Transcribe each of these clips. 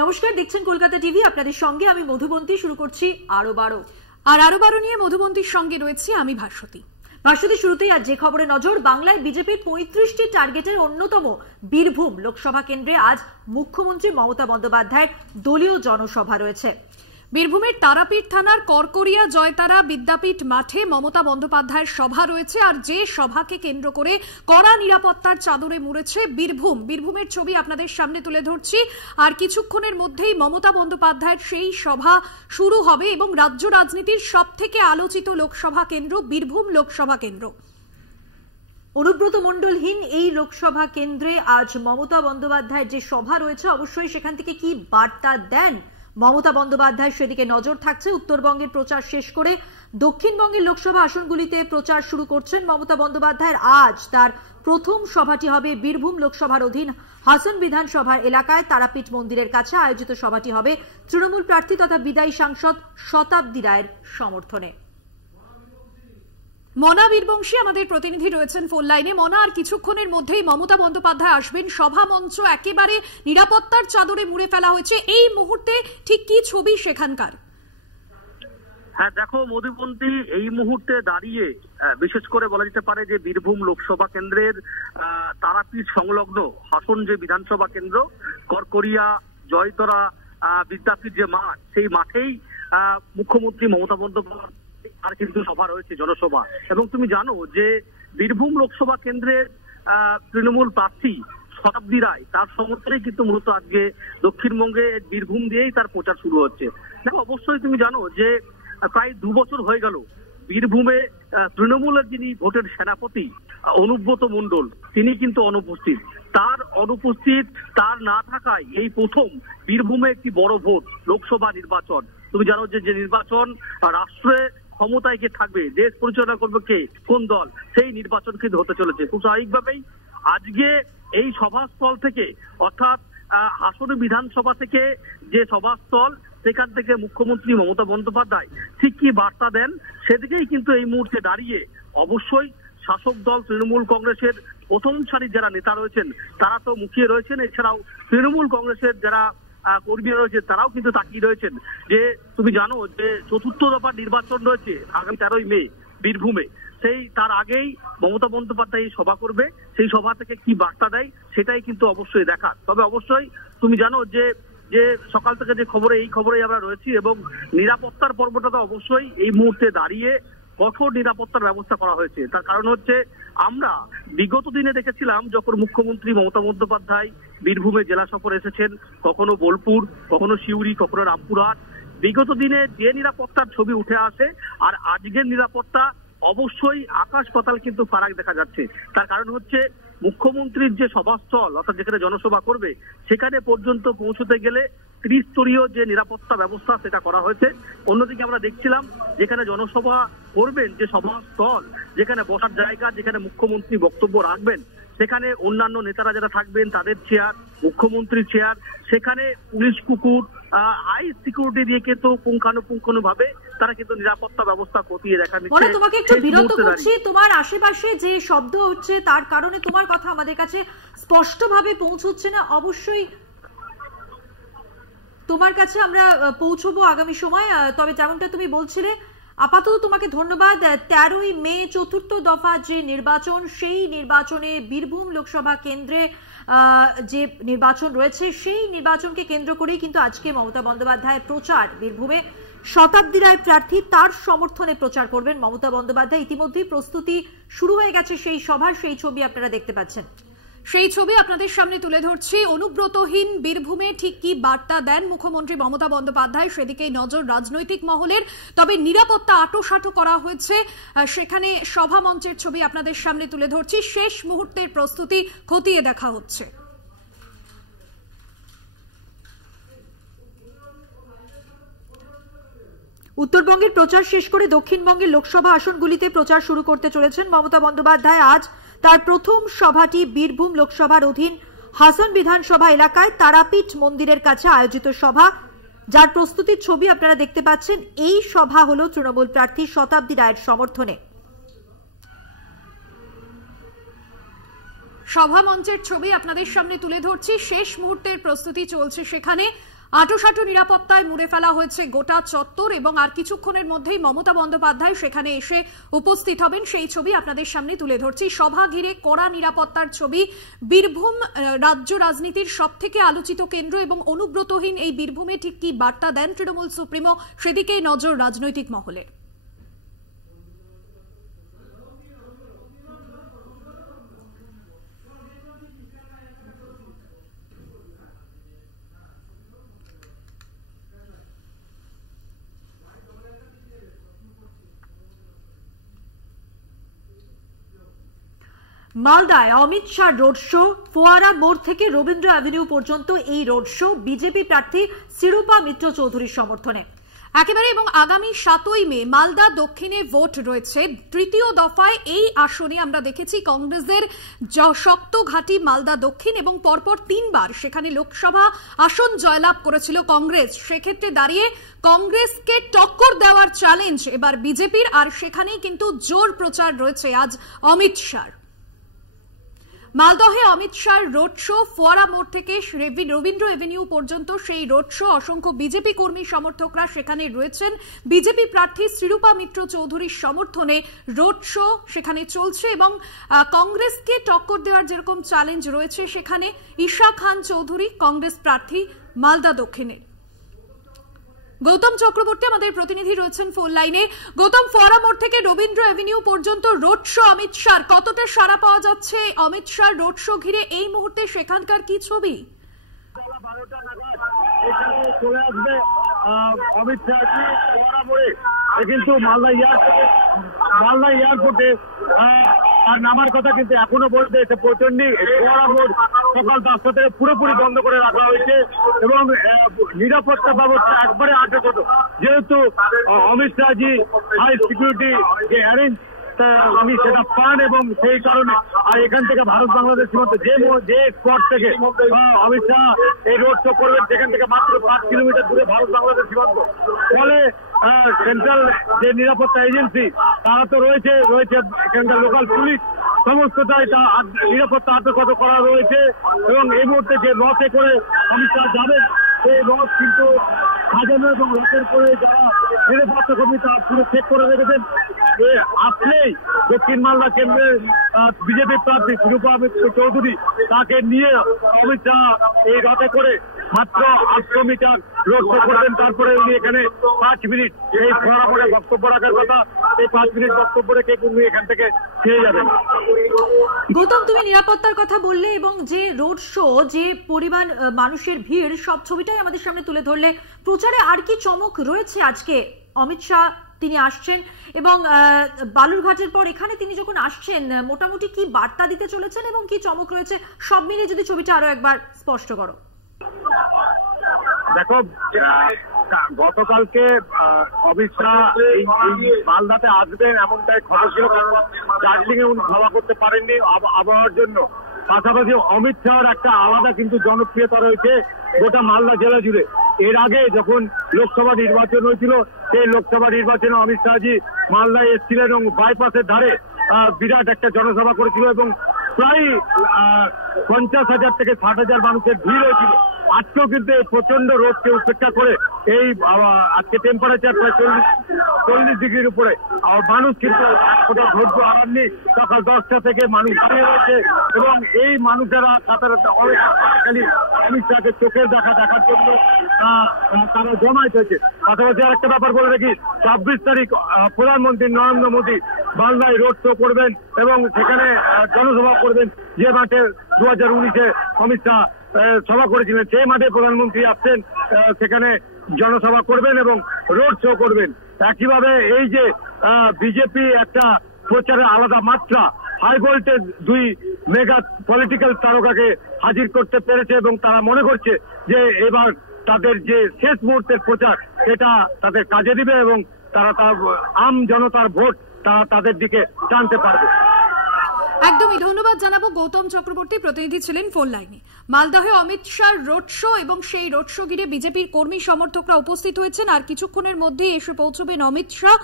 নমস্কার, দেখছেন কলকাতা টিভি। আপনাদের সঙ্গে আমি মধুবন্তী। শুরু করছি আরো বারো নিয়ে মুখ্যমন্ত্রীর সঙ্গে রয়েছি আমি ভাস্বতী। শুরুতেই আজ যে খবরে নজর, বাংলায় বিজেপির 35টি টার্গেটের অন্যতম বীরভূম লোকসভা কেন্দ্রে আজ মুখ্যমন্ত্রী মমতা বন্দ্যোপাধ্যায়ের দলীয় জনসভা রয়েছে। বীরভূমের তারাপীঠ থানার করকরিয়া জয়তারা বিদ্যাপীঠ মাঠে মমতা বন্দ্যোপাধ্যায়ের সভা রয়েছে। আর যে সভাকে কেন্দ্র করে কড়া নিরাপত্তার চাদরে মুড়েছে বীরভূমের ছবি আপনাদের সামনে তুলে ধরছি। আর কিছুক্ষণের মধ্যেই মমতা বন্দ্যোপাধ্যায়ের সেই সভা শুরু হবে এবং রাজ্য রাজনীতির সবথেকে আলোচিত লোকসভা কেন্দ্র বীরভূম লোকসভা কেন্দ্র। অনুব্রত মণ্ডলহীন এই লোকসভা কেন্দ্রে আজ মমতা বন্দ্যোপাধ্যায়ের যে সভা রয়েছে, অবশ্যই সেখান থেকে কি বার্তা দেন মমতা বন্দ্যোপাধ্যায় সেদিকে নজর থাকছে। উত্তরবঙ্গের প্রচার শেষ করে দক্ষিণবঙ্গের লোকসভা আসনগুলিতে প্রচার শুরু করছেন মমতা বন্দ্যোপাধ্যায়ের। আজ তার প্রথম সভাটি হবে বীরভূম লোকসভার অধীন হাসন বিধানসভার এলাকায় তারাপীঠ মন্দিরের কাছে। আয়োজিত সভাটি হবে তৃণমূল প্রার্থী তথা বিদায়ী সাংসদ শতাব্দী রায়ের সমর্থনে। মনা বীরবংশী আমাদের প্রতিনিধি রয়েছেন ফোন লাইনে। মনা, আর কিছুক্ষণের মধ্যেই মমতা বন্দ্যোপাধ্যায় আসবেন। সভা মঞ্চ একেবারে নিরাপত্তার চাদরে মুড়ে ফেলা হয়েছে। এই মুহূর্তে ঠিক কি ছবি সেখানকার? হ্যাঁ দেখো মধুবন্তী, এই মুহূর্তে দাঁড়িয়ে বিশেষ করে বলা যেতে পারে যে বীরভূম লোকসভা কেন্দ্রের তারাপীঠ সংলগ্ন হাসন যে বিধানসভা কেন্দ্র, করকরিয়া জয়তরা বিদ্যাপীঠ যে মাঠ, সেই মাঠেই মুখ্যমন্ত্রী মমতা বন্দ্যোপাধ্যায় আর কিন্তু সভা রয়েছে, জনসভা। এবং তুমি জানো যে বীরভূম লোকসভা কেন্দ্রের তৃণমূল প্রার্থী শতাব্দী রায়, তার সমর্থনে কিন্তু মূলত আজকে দক্ষিণবঙ্গে বীরভূম দিয়েই তার প্রচার শুরু হচ্ছে। দেখো অবশ্যই তুমি জানো যে প্রায় 2 বছর হয়ে গেল বীরভূমে তৃণমূলের যিনি ভোটের সেনাপতি অনুব্রত মণ্ডল, তিনি কিন্তু অনুপস্থিত। তার না থাকায় এই প্রথম বীরভূমে একটি বড় ভোট, লোকসভা নির্বাচন। তুমি জানো যে নির্বাচন রাষ্ট্রে ক্ষমতায় কে থাকবে, দেশ পরিচালনা করবে কে, কোন দল, সেই নির্বাচন কিন্তু হতে চলেছে। খুব স্বাভাবিকভাবেই আজকে এই সভাস্থল থেকে, অর্থাৎ হাসন বিধানসভা থেকে যে সভাস্থল, সেখান থেকে মুখ্যমন্ত্রী মমতা বন্দ্যোপাধ্যায় ঠিক কি বার্তা দেন সেদিকেই কিন্তু এই মুহূর্তে দাঁড়িয়ে অবশ্যই শাসক দল তৃণমূল কংগ্রেসের প্রথম সারির যারা নেতা রয়েছেন তারা তো মুখিয়ে রয়েছেন, এছাড়াও তৃণমূল কংগ্রেসের যারা কর্মীরা রয়েছে তারাও কিন্তু তাকিয়ে রয়েছেন। যে তুমি জানো যে 4র্থ দফার নির্বাচন রয়েছে আগামী 13ই মে বীরভূমে, সেই তার আগেই মমতা বন্দ্যোপাধ্যায় সভা করবে। সেই সভা থেকে কি বার্তা দেয় সেটাই কিন্তু অবশ্যই দেখার। তবে অবশ্যই তুমি জানো যে সকাল থেকে যে এই খবরে আমরা রয়েছি, এবং নিরাপত্তার পর্বটা তো অবশ্যই এই মুহূর্তে দাঁড়িয়ে কঠোর নিরাপত্তার ব্যবস্থা করা হয়েছে। তার কারণ হচ্ছে আমরা বিগত দিনে দেখেছিলাম যখন মুখ্যমন্ত্রী মমতা বন্দ্যোপাধ্যায় বীরভূমে জেলা সফর এসেছেন, কখনো বোলপুর, কখনো সিউড়ি, কখনো রামপুরহাট, বিগত দিনে যে নিরাপত্তার ছবি উঠে আসে আর আজকের নিরাপত্তা অবশ্যই আকাশ পাতাল কিন্তু ফারাক দেখা যাচ্ছে। তার কারণ হচ্ছে মুখ্যমন্ত্রীর যে সভাস্থল, অর্থাৎ যেখানে জনসভা করবে, সেখানে পর্যন্ত পৌঁছতে গেলে ত্রিস্তরীয় যে নিরাপত্তা ব্যবস্থা সেটা করা হয়েছে। অন্যদিকে আমরা দেখছিলাম যেখানে জনসভা করবেন, যে সভাস্থল, যেখানে বসার জায়গা, যেখানে মুখ্যমন্ত্রী বক্তব্য রাখবেন, সেখানে অন্যান্য নেতারা যারা থাকবেন তাদের চেয়ার, মুখ্যমন্ত্রীর চেয়ার, সেখানে পুলিশ কুকুর, হাই সিকিউরিটি দিয়ে কিন্তু পুঙ্খানুপুঙ্খানুভাবে তারা কিন্তু নিরাপত্তা ব্যবস্থা খতিয়ে দেখা নিচ্ছে। তোমাকে একটু বিরত করছি, তোমার আশেপাশে যে শব্দ হচ্ছে তার কারণে তোমার কথা আমাদের কাছে স্পষ্টভাবে পৌঁছচ্ছে না। অবশ্যই তোমার কাছে আমরা পৌঁছবো আগামী সময়। তবে যেমনটা তুমি বলছিলে, আপাতত তোমাকে ধন্যবাদ। 13ই মে 4র্থ দফা যে নির্বাচন, সেই নির্বাচনে বীরভূম লোকসভা কেন্দ্রে যে নির্বাচন রয়েছে, সেই নির্বাচনকে কেন্দ্র করেই কিন্তু আজকে মমতা বন্দ্যোপাধ্যায়ের প্রচার। বীরভূমে শতাব্দী রায় প্রার্থী, তার সমর্থনে প্রচার করবেন মমতা বন্দ্যোপাধ্যায়। ইতিমধ্যেই প্রস্তুতি শুরু হয়ে গেছে সেই সভার, সেই ছবি আপনারা দেখতে পাচ্ছেন। সেই ছবি আপনাদের সামনে তুলে ধরছি। অনুব্রতহীন বীরভূমে ঠিক কি বার্তা দেন মুখ্যমন্ত্রী মমতা বন্দ্যোপাধ্যায়, সেদিকেই নজর রাজনৈতিক মহলের। তবে নিরাপত্তা আঁটোসাঁটো করা হয়েছে, সেখানে সভা মঞ্চের ছবি আপনাদের সামনে তুলে ধরছি। শেষ মুহূর্তের প্রস্তুতি খতিয়ে দেখা হচ্ছে। উত্তরবঙ্গের প্রচার শেষ করে দক্ষিণবঙ্গের লোকসভা আসনগুলিতে প্রচার শুরু করতে চলেছেন মমতা বন্দ্যোপাধ্যায়। আজ তার প্রথম সভাটি বীরভূম লোকসভার অধীন হাসন বিধানসভা এলাকায় তারাপীঠ মন্দিরের কাছে আয়োজিত সভা, যার প্রস্তুতির ছবি আপনারা দেখতে পাচ্ছেন। এই সভা হলো তৃণমূল প্রার্থী শতাব্দী রায়ের সমর্থনে। সভা মঞ্চের ছবি আপনাদের সামনে তুলে ধরছি। শেষ মুহূর্তের প্রস্তুতি চলছে সেখানে। আঁটোসাঁটো নিরাপত্তায় মুড়ে ফেলা হয়েছে গোটা চত্বর এবং আর কিছুক্ষণের মধ্যেই মমতা বন্দ্যোপাধ্যায় সেখানে এসে উপস্থিত হবেন। সেই ছবি আপনাদের সামনে তুলে ধরছি। সভা ঘিরে কড়া নিরাপত্তার ছবি। বীরভূম রাজ্য রাজনীতির সবথেকে আলোচিত কেন্দ্র এবং অনুব্রতহীন এই বীরভূমে ঠিক কি বার্তা দেন তৃণমূল সুপ্রিমো, সেদিকেই নজর রাজনৈতিক মহলের। মালদায় অমিত শাহ রোড শো। ফোয়ারা মোড় থেকে রবীন্দ্র অ্যাভিনিউ পর্যন্ত এই রোড শো বিজেপি প্রার্থী শিরূপা মিত্র চৌধুরীর সমর্থনে একেবারে। এবং আগামী 7ই মে মালদা দক্ষিণে ভোট রয়েছে। তৃতীয় দফায় এই আসনে আমরা দেখেছি কংগ্রেসের শক্ত ঘাঁটি মালদা দক্ষিণ এবং পরপর 3বার সেখানে লোকসভা আসন জয়লাভ করেছিল কংগ্রেস। সেক্ষেত্রে দাঁড়িয়ে কংগ্রেসকে টক্কর দেওয়ার চ্যালেঞ্জ এবার বিজেপির, আর সেখানেই কিন্তু জোর প্রচার রয়েছে আজ অমিত শাহ। মালদহে অমিত শাহর রোড শো। ফোয়ারা মোড় থেকে রবীন্দ্র এভিনিউ পর্যন্ত সেই রোড শো। অসংখ্য বিজেপি কর্মী সমর্থকরা সেখানে রয়েছেন। বিজেপি প্রার্থী শিরূপা মিত্র চৌধুরীর সমর্থনে রোড শো সেখানে চলছে এবং কংগ্রেসকে টক্কর দেওয়ার যেরকম চ্যালেঞ্জ রয়েছে সেখানে ঈশা খান চৌধুরী কংগ্রেস প্রার্থী মালদা দক্ষিণের। গৌতম চক্রবর্তী আমাদের প্রতিনিধি রয়েছেন ফোন লাইনে। গৌতম, ফোয়ারা মোড় থেকে রবীন্দ্র এভিনিউ পর্যন্ত রোড শো অমিত শাহ, কতটা সাড়া পাওয়া যাচ্ছে অমিত শাহ রোড শো ঘিরে এই মুহূর্তে, সেখানকার কি ছবি? 12টা নাগাদ এখানে চলে আসবে অমিত শাহ ফোয়ারা মোড়ে, কিন্তু মালদা এয়ারপোর্টে আর নামার কথা কিন্তু এখনো বলতে এসে পৌঁছননি। ফোয়ারা মোড় সকাল 10টা থেকে পুরোপুরি বন্ধ করে রাখা হয়েছে এবং নিরাপত্তা ব্যবস্থা একবারে আটক। যেহেতু অমিত শাহজি হাই সিকিউরিটি যে অ্যারেঞ্জ উনি সেটা পান এবং সেই কারণে আর এখান থেকে ভারত বাংলাদেশ সীমান্ত যে স্পট থেকে অমিত শাহ এই রোড শো করবেন সেখান থেকে মাত্র 5 কিলোমিটার দূরে ভারত বাংলাদেশ সীমান্ত। ফলে সেন্ট্রাল যে নিরাপত্তা এজেন্সি তারা তো রয়েছে এখানকার লোকাল পুলিশ সমস্তটাই নিরাপত্তা আতঙ্ক করা রয়েছে এবং এই মুহূর্তে যে রথে করে অমিত শাহ যাবেন সেই রথ কিন্তু সাজানো এবং রথের করে যারা নিরাপত্তা কর্মী তারা পুরো চেক করে রেখেছেন। আসলেই দক্ষিণ মালদা কেন্দ্রের বিজেপি প্রার্থী শিরূপা মিত্র চৌধুরী তাকে নিয়ে অমিত শাহ এই রথে করে মাত্র 800 মিটার রোড শো করবেন। তারপরে উনি এখানে 5 মিনিট এই ফোয়ারা মোড়ে বক্তব্য রাখার কথা, এই 5 মিনিট বক্তব্য রেখে উনি এখান থেকে ফিরে যাবেন। গৌতম, তুমি নিরাপত্তার কথা বললে এবং যে রোড শো, যে পরিমাণ মানুষের ভিড়, সব ছবিটাই আমাদের সামনে তুলে ধরলে। প্রচারে আর কি চমক রয়েছে আজকে? অমিত শাহ তিনি আসছেন এবং বালুরঘাটের পর এখানে তিনি যখন আসছেন মোটামুটি কি বার্তা দিতে চলেছেন এবং কি চমক রয়েছে, সব মিলিয়ে যদি ছবিটা আরো একবার স্পষ্ট করো। দেখো, গতকালকে অমিত শাহ এই মালদাতে আসবেন এমনটাই খবর ছিল, কারণ দার্জিলিং এ উনি সভা করতে পারেননি আবহাওয়ার জন্য। পাশাপাশি অমিত শাহর একটা আলাদা কিন্তু জনপ্রিয়তা রয়েছে গোটা মালদা জেলা জুড়ে। এর আগে যখন লোকসভা নির্বাচন হয়েছিল সেই লোকসভা নির্বাচনে অমিত শাহজি মালদায় এসেছিলেন এবং বাইপাসের ধারে বিরাট একটা জনসভা করেছিল এবং প্রায় 50,000 থেকে 60,000 মানুষের ভিড় হয়েছিল। আজকেও কিন্তু এই প্রচন্ড রোদকে উপেক্ষা করে এই আজকে টেম্পারেচার প্রায় 40 ডিগ্রির উপরে মানুষ কিন্তু ধৈর্য হারাননি। সকাল 10টা থেকে মানুষ দাঁড়িয়ে রয়েছে এবং এই মানুষেরা খালি অমিত শাহকে চোখের দেখার জন্য তারা জমায়েত হয়েছে। পাশাপাশি আরেকটা ব্যাপার বলে রাখি, 26 তারিখ প্রধানমন্ত্রী নরেন্দ্র মোদী বাংলায় রোড শো করবেন এবং সেখানে জনসভা করবেন। যে মাঠে 2019-এ অমিত শাহ সভা করেছিলেন সেই মাঠে প্রধানমন্ত্রী আসছেন, সেখানে জনসভা করবেন এবং রোড শো করবেন। একইভাবে এই যে বিজেপি একটা প্রচারের আলাদা মাত্রা, হাই ভোল্টেজ 2 মেগা পলিটিক্যাল তারকাকে হাজির করতে পেরেছে এবং তারা মনে করছে যে এবার তাদের যে শেষ মুহূর্তের প্রচার সেটা তাদের কাজে দিবে এবং তারা আম জনতার ভোট তারা তাদের দিকে টানতে পারবে। একদমই ধন্যবাদ জানাবো। গৌতম চক্রবর্তী প্রতিনিধি ছিলেন ফোন লাইনে। মালদহে অমিত শাহ রোড শো এবং সেই রোড শো ঘিরে বিজেপির কর্মী সমর্থকরা উপস্থিত হয়েছেন। আর কিছুক্ষণের মধ্যেই এসে পৌঁছবেন অমিত শাহ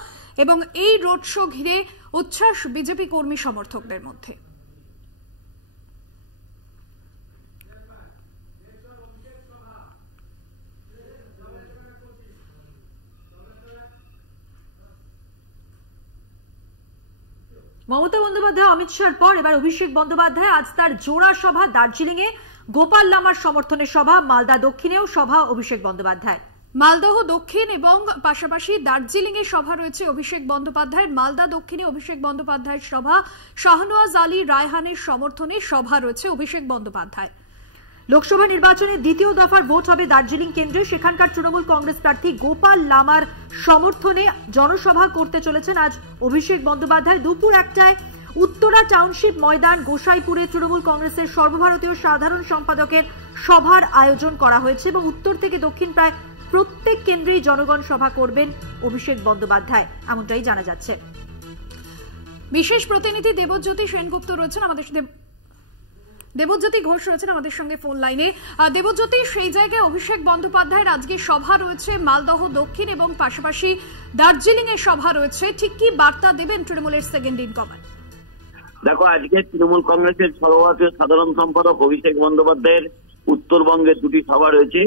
এবং এই রোড শো ঘিরে উচ্ছ্বাস বিজেপি কর্মী সমর্থকদের মধ্যে। মমতা বন্দ্যোপাধ্যায় অমিত শাহর পর এবার অভিষেক বন্দ্যোপাধ্যায়, আজ তার জোড়া সভা দার্জিলিং এ, গোপাল লামার সমর্থনে সভা, মালদা দক্ষিণেও সভা অভিষেক বন্দ্যোপাধ্যায়। মালদহ দক্ষিণ এবং পাশাপাশি দার্জিলিং এ সভা রয়েছে অভিষেক বন্দ্যোপাধ্যায়ের। মালদা দক্ষিণে অভিষেক বন্দ্যোপাধ্যায়ের সভা, শাহনওয়াজ আলী রায়হানের সমর্থনে সভা রয়েছে অভিষেক বন্দ্যোপাধ্যায়। লোকসভা নির্বাচনে দ্বিতীয় দফার ভোট হবে দার্জিলিং কেন্দ্রে, সেখানকার তৃণমূল কংগ্রেস প্রার্থী গোপাল লামার সমর্থনে জনসভা করতে চলেছেন আজ অভিষেক বন্দ্যোপাধ্যায়। দুপুর 1টায় উত্তরা টাউনশিপ ময়দান গোসাইপুরে তৃণমূল কংগ্রেসের সর্বভারতীয় সাধারণ সম্পাদকের সভার আয়োজন করা হয়েছে এবং উত্তর থেকে দক্ষিণ প্রায় প্রত্যেক কেন্দ্রেই জনগণ সভা করবেন অভিষেক বন্দ্যোপাধ্যায়, এমনটাই জানা যাচ্ছে। বিশেষ প্রতিনিধি দেবজ্যোতি সেনগুপ্ত রয়েছেন আমাদের সাথে, দেবজ্যোতি ঘোষ রয়েছেন আমাদের সঙ্গে ফোন লাইনে। দেবজ্যোতি, সেই জায়গায় অভিষেক বন্দ্যোপাধ্যায়ের আজকে সভা রয়েছে মালদহ দক্ষিণ এবং পাশাপাশি দার্জিলিং এর সভা রয়েছে, ঠিক কি বার্তা দেবেন তৃণমূলের সেকেন্ড ইন কমান্ড? দেখো, আজকে তৃণমূল কংগ্রেসের সর্বভারতীয় সাধারণ সম্পাদক অভিষেক বন্দ্যোপাধ্যায়ের উত্তরবঙ্গে দুটি সভা রয়েছে।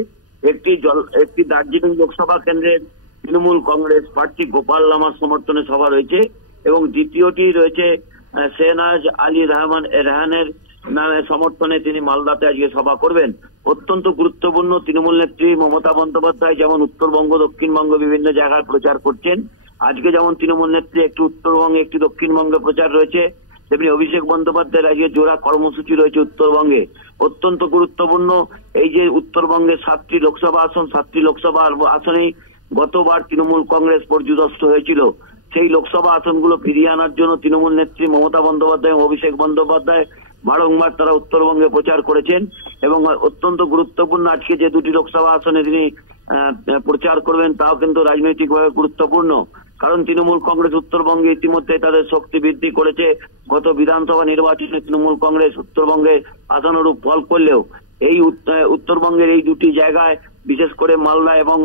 একটি দার্জিলিং লোকসভা কেন্দ্রের তৃণমূল কংগ্রেস প্রার্থী গোপাল লামার সমর্থনে সভা রয়েছে এবং দ্বিতীয়টি রয়েছে শাহনওয়াজ আলী রায়হানের নামে সমর্থনে তিনি মালদাতে আজকে সভা করবেন। অত্যন্ত গুরুত্বপূর্ণ। তৃণমূল নেত্রী মমতা বন্দ্যোপাধ্যায় যেমন উত্তরবঙ্গ দক্ষিণবঙ্গ বিভিন্ন জায়গায় প্রচার করছেন, আজকে যেমন তৃণমূল নেত্রী একটি উত্তরবঙ্গে একটি দক্ষিণবঙ্গে প্রচার রয়েছে, তেমনি অভিষেক বন্দ্যোপাধ্যায়ের আজকে জোড়া কর্মসূচি রয়েছে উত্তরবঙ্গে। অত্যন্ত গুরুত্বপূর্ণ এই যে উত্তরবঙ্গে 7টি লোকসভা আসন, 7টি লোকসভা আসনেই গতবার তৃণমূল কংগ্রেস পর্যুদস্ত হয়েছিল। সেই লোকসভা আসনগুলো ফিরিয়ে আনার জন্য তৃণমূল নেত্রী মমতা বন্দ্যোপাধ্যায় এবং অভিষেক বন্দ্যোপাধ্যায় বারংবার তারা উত্তরবঙ্গে প্রচার করেছেন এবং অত্যন্ত গুরুত্বপূর্ণ আজকে যে দুটি লোকসভা আসনে তিনি প্রচার করবেন তাও কিন্তু রাজনৈতিকভাবে গুরুত্বপূর্ণ। কারণ তৃণমূল কংগ্রেস উত্তরবঙ্গে ইতিমধ্যে তাদের শক্তি বৃদ্ধি করেছে। গত বিধানসভা নির্বাচনে তৃণমূল কংগ্রেস উত্তরবঙ্গে আশানুরূপ ফল করলেও এই উত্তরবঙ্গের এই দুটি জায়গায়, বিশেষ করে মালদা এবং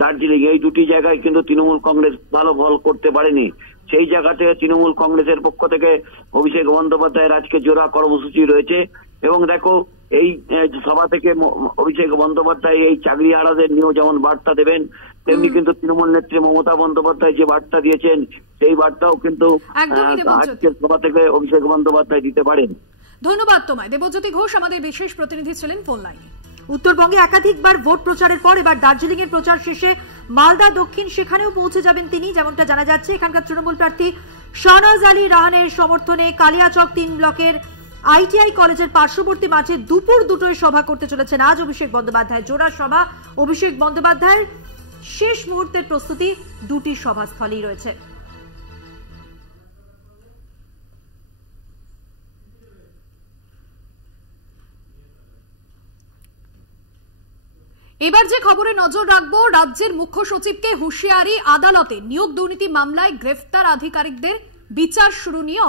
দার্জিলিং, এই দুটি জায়গায় কিন্তু তৃণমূল কংগ্রেস ভালো ফল করতে পারেনি। সেই জায়গা থেকে তৃণমূল কংগ্রেসের পক্ষ থেকে অভিষেক বন্দ্যোপাধ্যায়ের আজকে জোড়া কর্মসূচি রয়েছে এবং দেখো এই সভা থেকে অভিষেক বন্দ্যোপাধ্যায় এই চাকরি হারাদের নিয়েও যেমন বার্তা দেবেন, তেমনি কিন্তু তৃণমূল নেত্রী মমতা বন্দ্যোপাধ্যায় যে বার্তা দিয়েছেন সেই বার্তাও কিন্তু আজকের সভা থেকে অভিষেক বন্দ্যোপাধ্যায় দিতে পারেন। ধন্যবাদ তোমায়। দেবজ্যোতি ঘোষ আমাদের বিশেষ প্রতিনিধি ছিলেন ফোন লাইনে। উত্তরবঙ্গে একাধিকবার ভোট প্রচারের পর এবার দার্জিলিং এর প্রচার শেষে মালদা দক্ষিণ সেখানেও পৌঁছে যাবেন তিনি, যেমনটা জানা যাচ্ছে। এখানকার তৃণমূল প্রার্থী শাহনওয়াজ আলী রায়হানের সমর্থনে কালিয়াচক 3 ব্লকের আইটিআই কলেজের পার্শ্ববর্তী মাঠে দুপুর 2টোয় সভা করতে চলেছেন আজ অভিষেক বন্দ্যোপাধ্যায়। জোড়া সভা অভিষেক বন্দ্যোপাধ্যায়ের, শেষ মুহূর্তের প্রস্তুতি দুটি সভাস্থলেই রয়েছে। এবার যে খবরে নজর রাখবো, রাজ্যের মুখ্য সচিবকে হুঁশিয়ারি, আদালতে নিয়োগ দুর্নীতি মামলায় গ্রেফতার আধিকারিকদের বিচার শুরু নিয়ে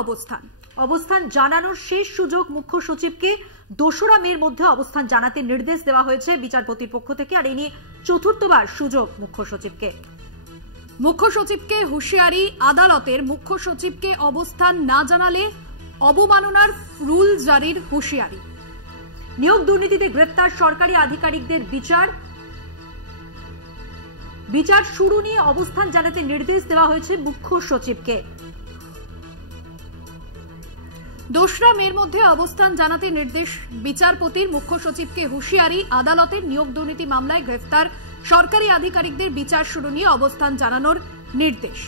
অবস্থান জানানোর শেষ সুযোগ মুখ্য সচিবকে। 2রা মের মধ্যে অবস্থান জানাতে নির্দেশ দেওয়া হয়েছে বিচারপতির পক্ষ থেকে, আর এই নিয়ে চতুর্থবার সুযোগ মুখ্য সচিবকে হুঁশিয়ারি, আদালতের মুখ্য সচিবকে অবস্থান না জানালে অবমাননার রুল জারির হুঁশিয়ারি। নিয়োগ দুর্নীতিতে গ্রেফতার সরকারি আধিকারিকদের বিচার শুরু নিয়ে অবস্থান জানাতে নির্দেশ দেওয়া হয়েছে মুখ্য সচিবকে। 2রা মের মধ্যে অবস্থান জানাতে নির্দেশ বিচারপতির, মুখ্য সচিবকে হুঁশিয়ারি, আদালতের নিয়োগ দুর্নীতি মামলায় গ্রেফতার সরকারি আধিকারিকদের বিচার শুরু নিয়ে অবস্থান জানানোর নির্দেশ।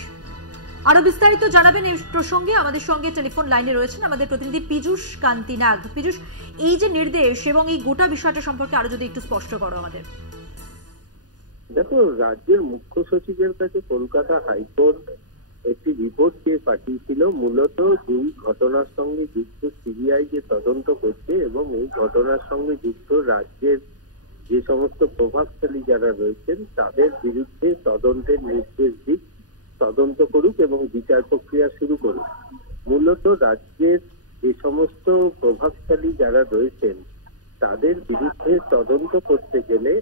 আরো বিস্তারিত জানাবেন এই প্রসঙ্গে আমাদের সঙ্গে টেলিফোন লাইনে রয়েছেন আমাদের প্রতিনিধি পীযূষ কান্তি নাগ। পীযূষ, এই যে নির্দেশ এবং এই গোটা বিষয়টা সম্পর্কে আরো যদি একটু স্পষ্ট করো আমাদের। দেখো, রাজ্যের মুখ্য সচিবের কাছে কলকাতা হাইকোর্ট একটি রিপোর্ট দিয়ে পাঠিয়েছিল, মূলত যেই ঘটনার সঙ্গে যুক্ত সিবিআই যে তদন্ত করছে এবং এই ঘটনার সঙ্গে যুক্ত রাজ্যের যে সমস্ত প্রভাবশালী যারা রয়েছেন তাদের বিরুদ্ধে তদন্তের নির্দেশ দিক, তদন্ত করুক এবং বিচার প্রক্রিয়া শুরু করুক। মূলত রাজ্যের যে সমস্ত প্রভাবশালী যারা রয়েছেন তাদের বিরুদ্ধে তদন্ত করতে গেলে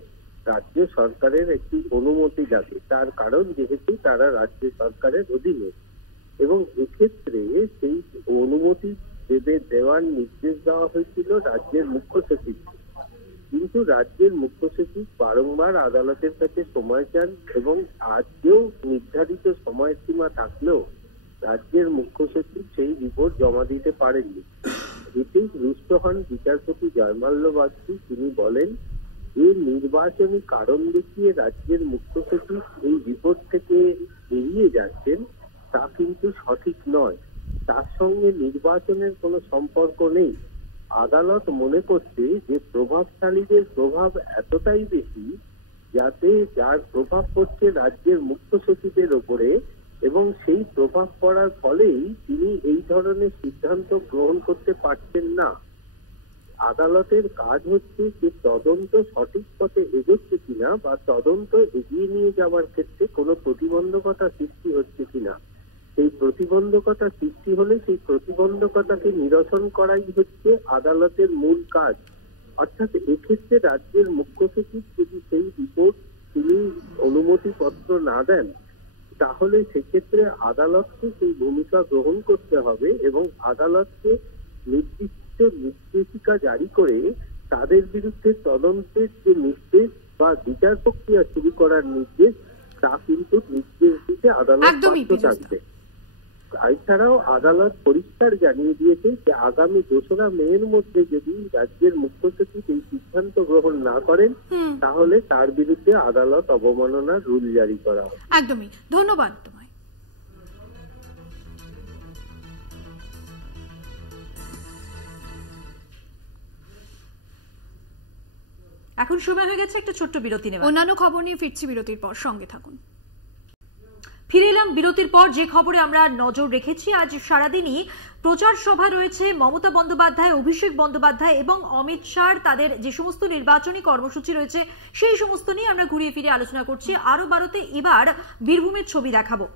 রাজ্য সরকারের একটি অনুমতি লাগে, তার কারণ যেহেতু তারা রাজ্য সরকারের অধীনে এবং এক্ষেত্রে সেই অনুমতি দেওয়ার নির্দেশ দেওয়া হয়েছিল রাজ্যের মুখ্য সচিবকে। কিন্তু রাজ্যের মুখ্য সচিব বারংবার আদালতের কাছে সময় চান এবং আজকেও নির্ধারিত সময়সীমা থাকলেও রাজ্যের মুখ্য সচিব সেই রিপোর্ট জমা দিতে পারেননি। এতে রুষ্ট হন বিচারপতি জয়মাল্য বাগচি। তিনি বলেন যে নির্বাচনী কারণ দেখিয়ে রাজ্যের মুখ্য সচিব এই রিপোর্ট থেকে এড়িয়ে যাচ্ছেন তা কিন্তু সঠিক নয়। তার সঙ্গে নির্বাচনের কোনো সম্পর্ক নেই। আদালত মনে করছে যে প্রভাবশালীদের প্রভাব এতটাই বেশি যাতে যার প্রভাব পড়ছে রাজ্যের মুখ্য সচিবের ওপরে, এবং সেই প্রভাব পড়ার ফলেই তিনি এই ধরনের সিদ্ধান্ত গ্রহণ করতে পারছেন না। আদালতের কাজ হচ্ছে যে তদন্ত সঠিক পথে এগোচ্ছে কিনা বা তদন্ত এগিয়ে নিয়ে যাওয়ার ক্ষেত্রে কোনো প্রতিবন্ধকতা সৃষ্টি হচ্ছে কিনা। সেই প্রতিবন্ধকতা সৃষ্টি হলে সেই প্রতিবন্ধকতাকে নিরসন করাই হচ্ছে আদালতের মূল কাজ। অর্থাৎ এক্ষেত্রে রাজ্যের মুখ্য সচিব যদি সেই রিপোর্ট তিনি অনুমতিপত্র না দেন, তাহলে সেক্ষেত্রে আদালতকে সেই ভূমিকা গ্রহণ করতে হবে এবং আদালতকে নির্দিষ্ট নির্দেশিকা জারি করে তাদের বিরুদ্ধে তদন্তের যে নির্দেশ বা বিচার প্রক্রিয়া শুরু করার নির্দেশ, তা কিন্তু নির্দেশ দিতে আদালত বাধ্য থাকবে। এছাড়াও আদালত পরিষ্কার জানিয়ে দিয়েছে যে আগামী 2রা মের মধ্যে যদি রাজ্যের মুখ্য সচিব এই সিদ্ধান্ত গ্রহণ না করেন, তাহলে তার বিরুদ্ধে আদালত অবমাননার রুল জারি করা হবে। একদমই, ধন্যবাদ তোমায়। এখন সময় হয়ে গেছে একটা ছোট্ট বিরতি নেওয়ার। অন্যান্য খবর নিয়ে ফিরছি বিরতির পর, সঙ্গে থাকুন। ফিরে এলাম বিরতির পর। যে খবরে আমরা নজর রেখেছি, আজ সারাদিনই প্রচার সভা রয়েছে মমতা বন্দ্যোপাধ্যায়, অভিষেক বন্দ্যোপাধ্যায় এবং অমিত শাহ। তাদের যে সমস্ত নির্বাচনী কর্মসূচি রয়েছে সেই সমস্ত নিয়ে আমরা ঘুরিয়ে ফিরে আলোচনা করছি। আরো 12তে এবার বীরভূমের ছবি দেখাবো।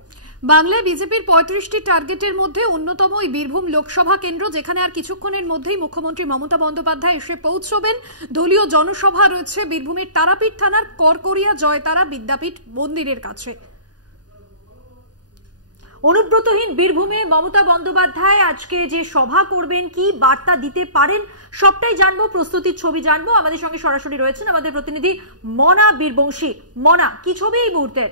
বাংলায় বিজেপির 35টি টার্গেটের মধ্যে অন্যতম এই বীরভূম লোকসভা কেন্দ্র, যেখানে আর কিছুক্ষণের মধ্যেই মুখ্যমন্ত্রী মমতা বন্দ্যোপাধ্যায় এসে পৌঁছবেন। দলীয় জনসভা রয়েছে বীরভূমের তারাপীঠ থানার করকরিয়া জয়তারা বিদ্যাপীঠ মন্দিরের কাছে। অনুব্রতহীন বীরভূমে মমতা বন্দ্যোপাধ্যায় আজকে যে সভা করবেন, কি বার্তা দিতে পারেন, সবটাই জানবো, প্রস্তুতির ছবি জানবো। আমাদের সঙ্গে সরাসরি রয়েছেন আমাদের প্রতিনিধি মনা বীরবংশী। মনা, কি ছবি এই মুহূর্তের?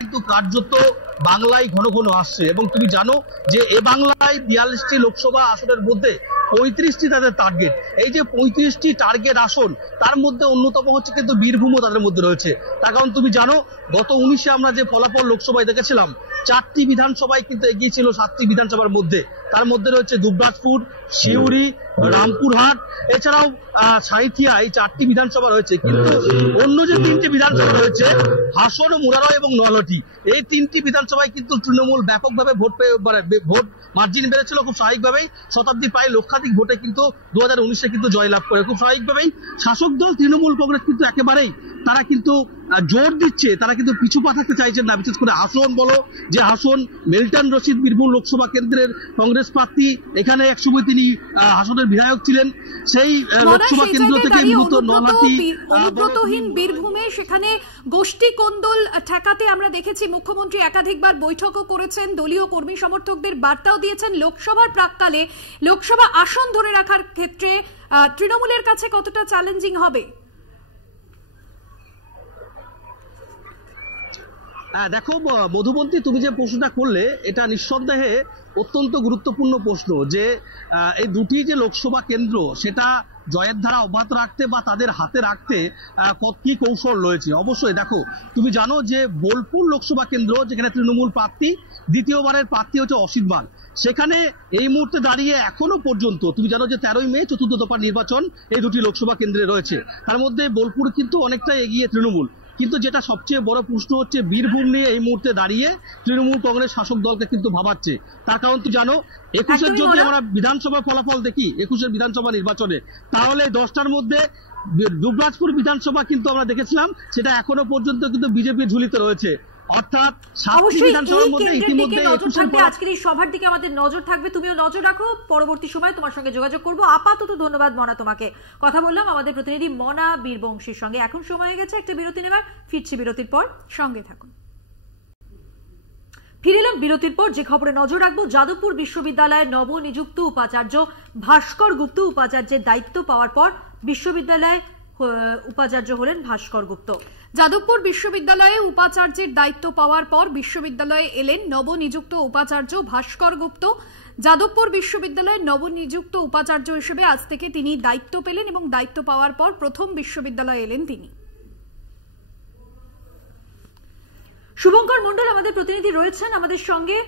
কিন্তু কার্যত বাংলায় ঘন ঘন আসছে এবং তুমি জানো যে এ বাংলায় 42টি লোকসভা আসনের মধ্যে 35টি তাদের টার্গেট। এই যে 35টি টার্গেট আসন, তার মধ্যে অন্যতম হচ্ছে কিন্তু বীরভূমও তাদের মধ্যে রয়েছে। তার কারণ তুমি জানো গত 19-এ আমরা যে ফলাফল লোকসভায় দেখেছিলাম, 4টি বিধানসভায় কিন্তু এগিয়ে ছিল 7টি বিধানসভার মধ্যে। তার মধ্যে রয়েছে দুবরাজপুর, সিউড়ি, রামপুরহাট, এছাড়াও সাঁইথিয়া, এই 4টি বিধানসভা রয়েছে। কিন্তু অন্য যে 3টি বিধানসভা রয়েছে, হাসন, মুরারই এবং নলহটি, এই 3টি বিধানসভায় কিন্তু তৃণমূল ব্যাপকভাবে ভোট মার্জিন বেড়েছিল। খুব স্বাভাবিকভাবেই শতাব্দী প্রায় লক্ষাধিক ভোটে কিন্তু 2019-এ কিন্তু জয়লাভ করে। খুব স্বাভাবিকভাবেই শাসক দল তৃণমূল কংগ্রেস কিন্তু একেবারেই তারা কিন্তু জোর দিচ্ছে, তারা কিন্তু পিছু পা থাকতে চাইছেন না। বিশেষ করে হাসন বলো, যে হাসন মিল্টন রশিদ বীরভূম লোকসভা কেন্দ্রের কংগ্রেস প্রার্থী, এখানে একসময় তিনি হাসনের বিধায়ক ছিলেন। সেই লোকসভা কেন্দ্র থেকে মূলত নলহাটি অনুব্রতহীন বীরভূমে সেখানে গোষ্ঠী কোন্দল ঠেকাতে আমরা দেখেছি মুখ্যমন্ত্রী একাধিকবার বৈঠকও করেছেন, দলীয় কর্মী সমর্থকদের বার্তাও দিয়েছেন। লোকসভার প্রাক্কালে লোকসভা আসন ধরে রাখার ক্ষেত্রে তৃণমূলের কাছে কতটা চ্যালেঞ্জিং হবে? দেখো মধুবন্তী, তুমি যে প্রশ্নটা করলে এটা নিঃসন্দেহে অত্যন্ত গুরুত্বপূর্ণ প্রশ্ন, যে এই দুটি যে লোকসভা কেন্দ্র সেটা জয়ের ধারা অব্যাহত রাখতে বা তাদের হাতে রাখতে কি কৌশল রয়েছে। অবশ্যই দেখো, তুমি জানো যে বোলপুর লোকসভা কেন্দ্র, যেখানে তৃণমূল প্রার্থী, দ্বিতীয়বারের প্রার্থী হচ্ছে অসিত বাগ, সেখানে এই মুহূর্তে দাঁড়িয়ে এখনো পর্যন্ত তুমি জানো যে 13ই মে চতুর্থ দফা নির্বাচন এই দুটি লোকসভা কেন্দ্রে রয়েছে। তার মধ্যে বোলপুর কিন্তু অনেকটা এগিয়ে তৃণমূল। কিন্তু যেটা সবচেয়ে বড় প্রশ্ন হচ্ছে, বীরভূম নিয়ে এই মুহূর্তে দাঁড়িয়ে তৃণমূল কংগ্রেস শাসক দলকে কিন্তু ভাবাচ্ছে। তার কারণ তুই জানো, 21-এর যদি আমরা বিধানসভা ফলাফল দেখি, 21-এর বিধানসভা নির্বাচনে, তাহলে 10টার মধ্যে দুবরাজপুর বিধানসভা কিন্তু আমরা দেখেছিলাম সেটা এখনো পর্যন্ত কিন্তু বিজেপি ঝুলিতে রয়েছে। অর্থাৎ 7টি বিধানসভার মধ্যে ইতিমধ্যে আজকের এই সভার দিকে আমাদের নজর থাকবে। তুমিও নজর রাখো, পরবর্তী সময় তোমার সঙ্গে যোগাযোগ করবো। আপাতত ধন্যবাদ মনা তোমাকে। কথা বললাম আমাদের প্রতিনিধি মনা বীরবংশীর সঙ্গে। এখন সময় হয়ে গেছে একটা বিরতি নেবার, ফিরছি বিরতির পর, সঙ্গে থাকুন। ফিরে এলাম বিরতির পর। যে খবরে নজর রাখবো, যাদবপুর বিশ্ববিদ্যালয়ের নবনিযুক্ত উপাচার্য ভাস্কর গুপ্ত উপাচার্যের দায়িত্ব পাওয়ার পর বিশ্ববিদ্যালয়ে উপাচার্য হলেন ভাস্কর গুপ্ত। যাদবপুর বিশ্ববিদ্যালয়ে উপাচার্যের দায়িত্ব পাওয়ার পর বিশ্ববিদ্যালয়ে এলেন নবনিযুক্ত উপাচার্য ভাস্কর গুপ্ত। যাদবপুর বিশ্ববিদ্যালয়ের নবনিযুক্ত উপাচার্য হিসেবে আজ থেকে তিনি দায়িত্ব পেলেন এবং দায়িত্ব পাওয়ার পর প্রথম বিশ্ববিদ্যালয়ে এলেন তিনি। শুভঙ্কর মন্ডল আমাদের প্রতিনিধি রয়েছেন আমাদের সঙ্গে,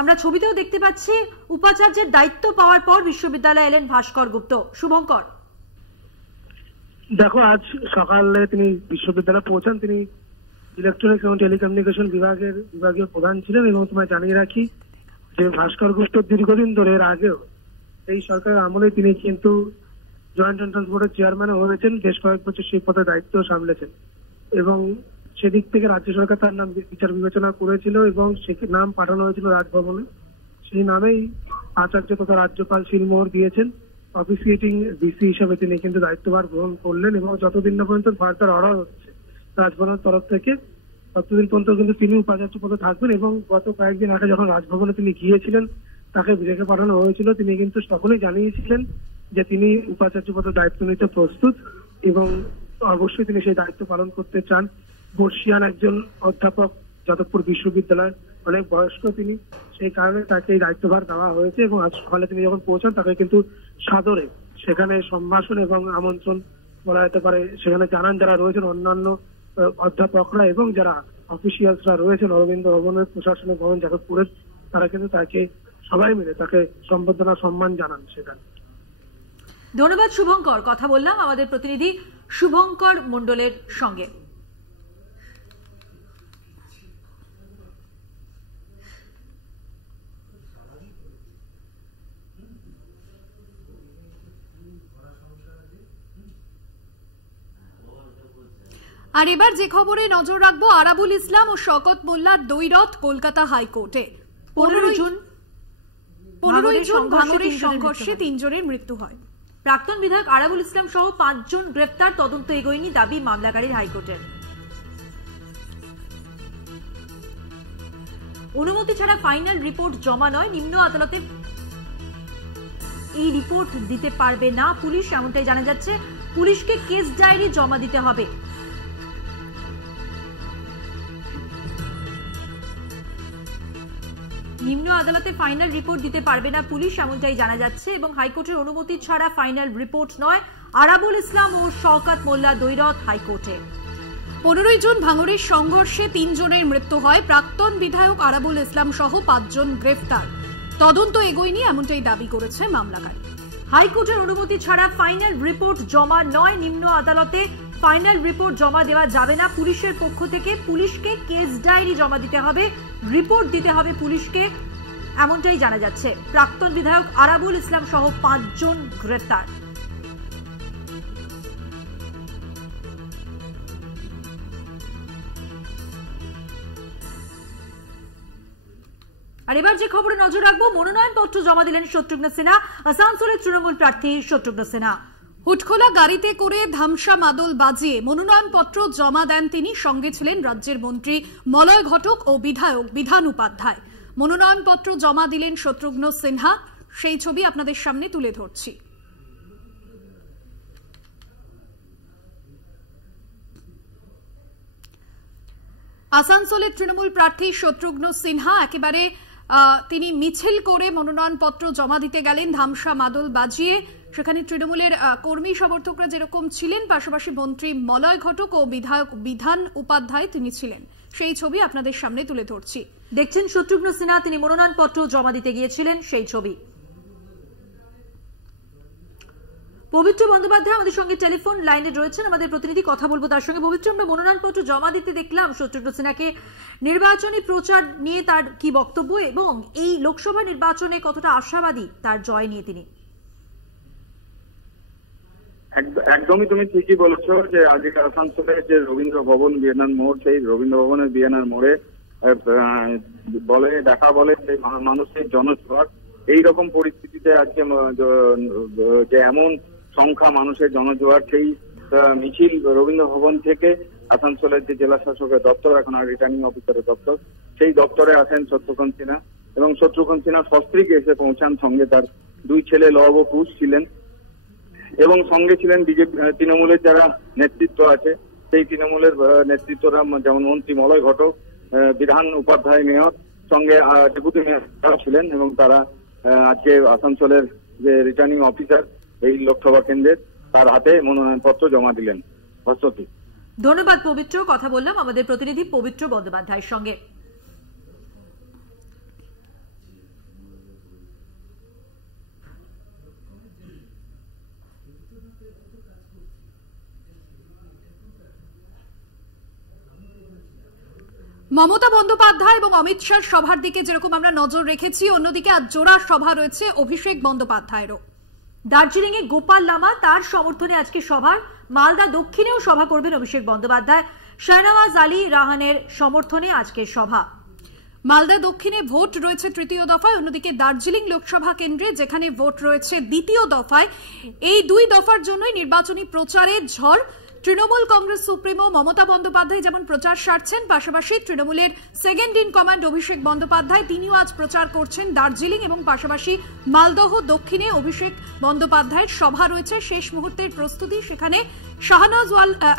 আমরা ছবিতেও দেখতে পাচ্ছি। উপাচার্যের দায়িত্ব পাওয়ার পর বিশ্ববিদ্যালয়ে এলেন ভাস্কর গুপ্ত। শুভঙ্কর, দেখো, আজ সকালে তিনি বিশ্ববিদ্যালয়ে পৌঁছান। তিনি ইলেকট্রনিক্স এবং টেলিকমিউনিকেশন বিভাগীয় প্রধান ছিলেন। এবং তোমায় জানিয়ে রাখি যে ভাস্কর গুপ্ত দীর্ঘদিন ধরে, এর আগেও এই সরকারের আমলে তিনি কিন্তু জয়েন্ট এন্ট্রান্স বোর্ডের চেয়ারম্যানও হয়েছেন, বেশ কয়েক বছর সেই পদে দায়িত্ব সামলেছেন। এবং সেদিক থেকে রাজ্য সরকার তার নাম বিচার বিবেচনা করেছিল এবং সে নাম পাঠানো হয়েছিল রাজভবনে। সেই নামেই আচার্য তথা রাজ্যপাল শিলমোহর দিয়েছেন। অফিসিয়েটিং ভিসি হিসেবে তিনি কিন্তু দায়িত্বভার গ্রহণ করলেন। এবং যতদিন না পর্যন্ত ফার্দার অর্ডার হচ্ছে রাজভবনের তরফ থেকে, ততদিন পর্যন্ত কিন্তু তিনি উপাচার্য পদে থাকবেন। এবং গত কয়েকদিন আগে যখন রাজভবনে তিনি গিয়েছিলেন, তাকে বিদেশে পাঠানো হয়েছিল, তিনি কিন্তু তখনই জানিয়েছিলেন যে তিনি উপাচার্য পদে দায়িত্ব নিতে প্রস্তুত এবং অবশ্যই তিনি সেই দায়িত্ব পালন করতে চান। বর্ষিয়ান একজন অধ্যাপক, যাদবপুর বিশ্ববিদ্যালয়, অনেক বয়স্ক তিনি, সেই কারণে তাকে এই দায়িত্বভার দেওয়া হয়েছে। এবং আজ সকালে তিনি যখন পৌঁছান, তাকে কিন্তু সাদরে সেখানে সম্ভাষণ এবং আমন্ত্রণ বলা যেতে পারে সেখানে জানান যারা রয়েছেন অন্যান্য অধ্যাপকরা এবং যারা অফিসিয়ালসরা রয়েছেন অরবিন্দ ভবনের প্রশাসনিক ভবন যাদবপুরের, তারা কিন্তু তাকে সবাই মিলে তাকে সম্বর্ধনা সম্মান জানান সেখানে। ধন্যবাদ শুভঙ্কর। কথা বললাম আমাদের প্রতিনিধি শুভঙ্কর মন্ডলের সঙ্গে। আর এবার যে খবরে নজর রাখবো, আরাবুল ইসলাম ও শওকত মোল্লার দ্বৈরথ কলকাতা হাইকোর্টে। 15 জুন ভাঙড়ের সংঘর্ষে 3 জনের মৃত্যু হয়। প্রাক্তন বিধায়ক আরাবুল ইসলাম সহ 5 জন গ্রেপ্তার, তদন্ত এগোয়নি দাবি মামলাকারীর হাইকোর্টের। অনুমতি ছাড়া ফাইনাল রিপোর্ট জমা নয়, নিম্ন আদালতে এই রিপোর্ট দিতে পারবে না পুলিশ, এমনটাই জানা যাচ্ছে। পুলিশকে কেস ডায়েরি জমা দিতে হবে। নিম্ন আদালতে ফাইনাল রিপোর্ট দিতে পারবে না পুলিশ, এমনটাই জানা যাচ্ছে। এবং হাইকোর্টের অনুমতি ছাড়া ফাইনাল রিপোর্ট নয়। আরাবুল ইসলাম ও শওকত মোল্লা দ্বৈরথ হাইকোর্টে। 15 জুন ভাঙড়ের সংঘর্ষে 3 জনের মৃত্যু হয়। প্রাক্তন বিধায়ক আরাবুল ইসলাম সহ 5 জন গ্রেফতার। তদন্ত এগোয়নি এমনটাই দাবি করেছে মামলাকারী। হাইকোর্টের অনুমতি ছাড়া ফাইনাল রিপোর্ট জমা নয়, নিম্ন আদালতে ফাইনাল রিপোর্ট জমা দেওয়া যাবে না। পুলিশের পক্ষ থেকে পুলিশকে কেস ডায়েরি জমা দিতে হবে, রিপোর্ট দিতে হবে পুলিশকে, এমনটাই জানা যাচ্ছে। প্রাক্তন বিধায়ক আরাবুল ইসলাম সহ 5 জন গ্রেফতার। আর এবার যে খবরে নজর রাখবো, মনোনয়নপত্র জমা দিলেন শত্রুঘ্ন সিনহা, আসানসোলের তৃণমূল প্রার্থী শত্রুঘ্ন সিনহা। হুটখোলা গাড়িতে করে ধামসা মাদল বাজিয়ে মনোনয়নপত্র জমা দেন তিনি। সঙ্গে ছিলেন রাজ্যের মন্ত্রী মলয় ঘটক ও বিধায়ক বিধান উপাধ্যায়। মনোনয়নপত্র জমা দিলেন শত্রুঘ্ন সিনহা, সেই ছবি আপনাদের সামনে তুলে ধরছি। আসানসোলের তৃণমূল প্রার্থী শত্রুঘ্ন সিনহা একেবারে তিনি মিছিল করে মনোনয়নপত্র জমা দিতে গেলেন ধামসা মাদল বাজিয়ে। সেখানে তৃণমূলের কর্মী সমর্থকরা যেরকম ছিলেন, পাশাপাশি মন্ত্রী মলয় ঘটক ও বিধায়ক বিধান উপাধ্যায় তিনি ছিলেন। সেই ছবি আপনাদের সামনে তুলে ধরছি। দেখছেন শত্রুঘ্ন সিনহা, তিনি মনোনয়নপত্র জমা দিতে গিয়েছিলেন, সেই ছবি। পবিত্র বন্দ্যোপাধ্যায় আমাদের সঙ্গে টেলিফোন লাইনে রয়েছেন, আমাদের প্রতিনিধি, কথা বলবো তার সঙ্গে। পবিত্র, আমরা মনোনয়নপত্র জমা দিতে দেখলাম শত্রুঘ্ন সিনহাকে, নির্বাচনী প্রচার নিয়ে তার কি বক্তব্য এবং এই লোকসভা নির্বাচনে কতটা আশাবাদী তার জয় নিয়ে তিনি? একদমই তুমি ঠিকই বলেছো যে আজকে আসানসোলের যে রবীন্দ্র ভবন বিএনআর মোড়, সেই রবীন্দ্র ভবনের বিএনআর মোড়ে বলে মানুষের জনজোয়ার। এইরকম পরিস্থিতিতে আজকে যে এমন সংখ্যা মানুষের জনজোয়ার, সেই মিছিল রবীন্দ্র ভবন থেকে আসানসোলের যে জেলা শাসকের দপ্তর, এখন আর রিটার্নিং অফিসারের দপ্তর, সেই দপ্তরে আসেন শত্রুঘ্ন সিনহা। এবং শত্রুঘ্ন সিনহা সস্ত্রীকে এসে পৌঁছান, সঙ্গে তার 2 ছেলে লব ও কুশ ছিলেন এবং সঙ্গে ছিলেন বিজেপি তৃণমূলের যারা নেতৃত্ব আছে, সেই তৃণমূলের নেতৃত্বরা, যেমন মন্ত্রী মলয় ঘটক, বিধান উপাধ্যায় মেয়র, সঙ্গে ডেপুটি মেয়র ছিলেন। এবং তারা আজকে আসানসোলের যে রিটার্নিং অফিসার এই লোকসভা কেন্দ্রের, তার হাতে মনোনয়নপত্র জমা দিলেন। ভাস্বতী, ধন্যবাদ পবিত্র। কথা বললাম আমাদের প্রতিনিধি পবিত্র বন্দ্যোপাধ্যায়ের সঙ্গে। মমতা বন্দ্যোপাধ্যায় এবং অমিত শাহর সভার দিকে যেরকম আমরা নজর রেখেছি, অন্যদিকে আজ জোড়া সভা রয়েছে অভিষেক বন্দ্যোপাধ্যায়েরও। দার্জিলিং এ গোপাল লামা, তার সমর্থনে আজকে সভা। মালদা দক্ষিণেও সভা করবেন অভিষেক বন্দ্যোপাধ্যায়। শাহনওয়াজ আলী রাহানের সমর্থনে আজকে সভা। মালদা দক্ষিণে ভোট রয়েছে 3য় দফায়, অন্যদিকে দার্জিলিং লোকসভা কেন্দ্রে যেখানে ভোট রয়েছে 2য় দফায়। এই 2 দফার জন্যই নির্বাচনী প্রচারের ঝড়। তৃণমূল কংগ্রেস সুপ্রিমো মমতা বন্দ্যোপাধ্যায় যেমন প্রচার সারছেন, পাশাপাশি তৃণমূলের second in command Abhishek Bandyopadhyay তিনিও আজ প্রচার করছেন দার্জিলিং এবং পাশাপাশি মালদহ দক্ষিণে অভিষেক বন্দ্যোপাধ্যায়ের সভা রয়েছে। শেষ মুহূর্তের প্রস্তুতি, সেখানে শাহনওয়াজ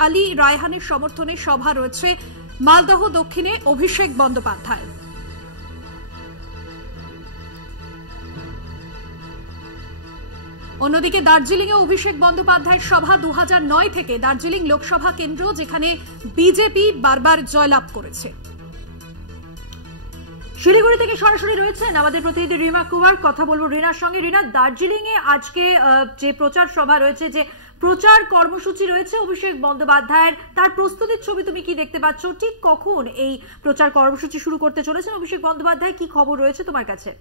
আলী রায়হানের সমর্থনে সভা রয়েছে মালদহ দক্ষিণে অভিষেক বন্দ্যোপাধ্যায়। অন্যদিকে দার্জিলিং এ অভিষেক বন্দ্যোপাধ্যায়ের সভা 2009 থেকে দার্জিলিং লোকসভা কেন্দ্র, যেখানে বিজেপি বারবার জয়লাভ করেছে। শিলিগুড়ি থেকে সরাসরি রয়েছেন আমাদের প্রতিনিধি রিমা কুমার, কথা বলবো রিনার সঙ্গে। রিনা, দার্জিলিং এ আজকে যে প্রচার সভা রয়েছে, যে প্রচার কর্মসূচি রয়েছে অভিষেক বন্দ্যোপাধ্যায়ের, তার প্রস্তুতির ছবি তুমি কি দেখতে পাচ্ছ? ঠিক কখন এই প্রচার কর্মসূচি শুরু করতে চলেছেন অভিষেক বন্দ্যোপাধ্যায়, কি খবর রয়েছে তোমার কাছে?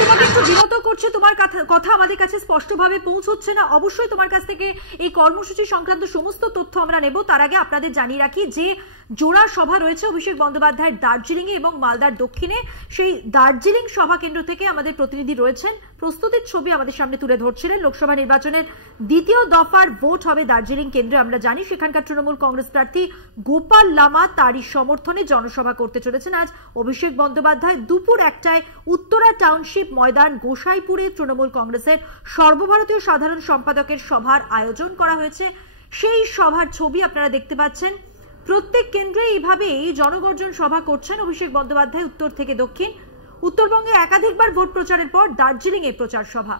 তোমাকে একটু বিরত করছে, তোমার কথা আমাদের কাছে স্পষ্টভাবে পৌঁছচ্ছে না। অবশ্যই তোমার কাছ থেকে এই কর্মসূচি সংক্রান্ত সমস্ত তথ্য আমরা নেব। তার আগে আপনাদের জানিয়ে রাখি যে জোড়া সভা রয়েছে অভিষেক বন্দ্যোপাধ্যায়ের দার্জিলিং এ এবং মালদার দক্ষিণে। সেই দার্জিলিং সভা কেন্দ্র থেকে আমাদের প্রতিনিধি রয়েছেন, প্রস্তুতির ছবি আমাদের সামনে তুলে ধরছিলেন। লোকসভা নির্বাচনের 2য় দফার ভোট হবে দার্জিলিং কেন্দ্রে, আমরা জানি। সেখানকার তৃণমূল কংগ্রেস প্রার্থী গোপাল লামা, তারই সমর্থনে জনসভা করতে চলেছেন আজ অভিষেক বন্দ্যোপাধ্যায়। দুপুর 1টায় উত্তরা টাউনশিপ ময়দান গোসাইপুরে তৃণমূল কংগ্রেসের সর্বভারতীয় সাধারণ সম্পাদকের সভার আয়োজন করা হয়েছে। সেই সভার ছবি আপনারা দেখতে পাচ্ছেন। প্রত্যেক কেন্দ্রে এইভাবেই জনগর্জন সভা করছেন অভিষেক বন্দ্যোপাধ্যায়, উত্তর থেকে দক্ষিণ। উত্তরবঙ্গে একাধিকবার ভোট প্রচারের পর দার্জিলিং এ প্রচার সভা।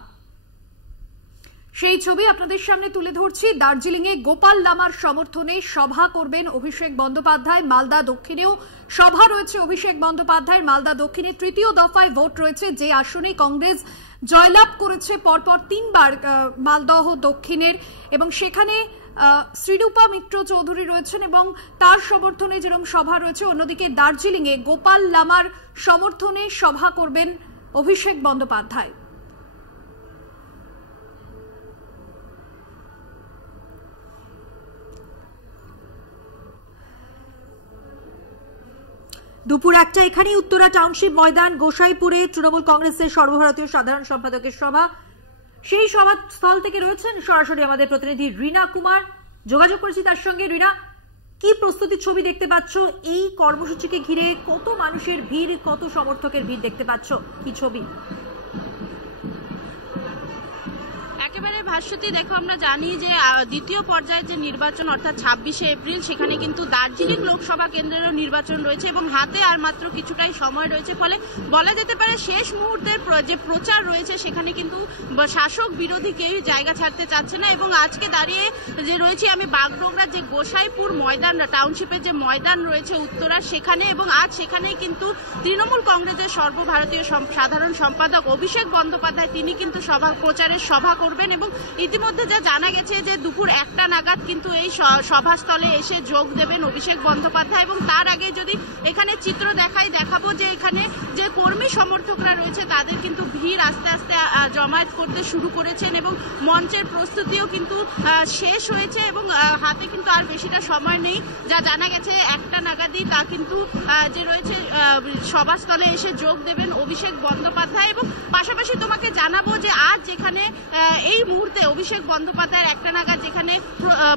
সেই ছবি আপনাদের সামনে তুলে ধরছি। দার্জিলিং এ গোপাল লামার সমর্থনে সভা করবেন অভিষেক বন্দ্যোপাধ্যায়। মালদা দক্ষিণেও সভা রয়েছে অভিষেক বন্দ্যোপাধ্যায়ের। মালদা দক্ষিণে তৃতীয় দফায় ভোট রয়েছে, যে আসনে কংগ্রেস জয়লাভ করেছে পরপর 3 বার মালদহ দক্ষিণের, এবং সেখানে শ্রীরূপা মিত্র চৌধুরী রয়েছেন এবং তার সমর্থনে যেরকম সভা রয়েছে, অন্যদিকে দার্জিলিং এ গোপাল লামার সমর্থনে সভা করবেন অভিষেক বন্দ্যোপাধ্যায়। দুপুর 1টা এখানেই উত্তরা টাউনশিপ ময়দান গোসাইপুরে তৃণমূল কংগ্রেসের সর্বভারতীয় সাধারণ সম্পাদকের সভা। সেই সভাস্থল থেকে রয়েছেন সরাসরি আমাদের প্রতিনিধি রীনা কুমার, যোগাযোগ করেছি তার সঙ্গে। রীনা, কি প্রস্তুতির ছবি দেখতে পাচ্ছ এই কর্মসূচিকে ঘিরে? কত মানুষের ভিড়, কত সমর্থকের ভিড় দেখতে পাচ্ছ, কি ছবি? একেবারে ভাস্বতী, দেখো আমরা জানি যে দ্বিতীয় পর্যায়ের যে নির্বাচন অর্থাৎ 26শে এপ্রিল, সেখানে কিন্তু দার্জিলিং লোকসভা কেন্দ্রেরও নির্বাচন রয়েছে এবং হাতে আর মাত্র কিছুটাই সময় রয়েছে। ফলে বলা যেতে পারে শেষ মুহূর্তের যে প্রচার রয়েছে সেখানে কিন্তু শাসক বিরোধী কেউই জায়গা ছাড়তে চাচ্ছে না। এবং আজকে দাঁড়িয়ে যে রয়েছে আমি বাগডোগরার যে গোসাইপুর ময়দান, টাউনশিপের যে ময়দান রয়েছে উত্তরা, সেখানে, এবং আজ সেখানে কিন্তু তৃণমূল কংগ্রেসের সর্বভারতীয় সাধারণ সম্পাদক অভিষেক বন্দ্যোপাধ্যায় তিনি কিন্তু প্রচারের সভা করবেন। এবং ইতিমধ্যে যা জানা গেছে যে দুপুর 1টা নাগাদ কিন্তু এই সভাস্থলে এসে যোগ দেবেন অভিষেক বন্দ্যোপাধ্যায়। এবং তার আগে যদি এখানে চিত্র দেখাবো যে এখানে যে কর্মী সমর্থকরা রয়েছে তাদের কিন্তু ভিড় আস্তে আস্তে জমায়েত করতে শুরু করেছেন এবং মঞ্চের প্রস্তুতিও কিন্তু শেষ হয়েছে এবং হাতে কিন্তু আর বেশিটা সময় নেই। যা জানা গেছে 1টা নাগাদই তা কিন্তু যে রয়েছে সভাস্থলে এসে যোগ দেবেন অভিষেক বন্দ্যোপাধ্যায়। এবং পাশাপাশি তোমাকে জানাবো যে আজ যেখানে এই মুহূর্তে অভিষেক বন্দ্যোপাধ্যায়ের 1টা নাগাদ যেখানে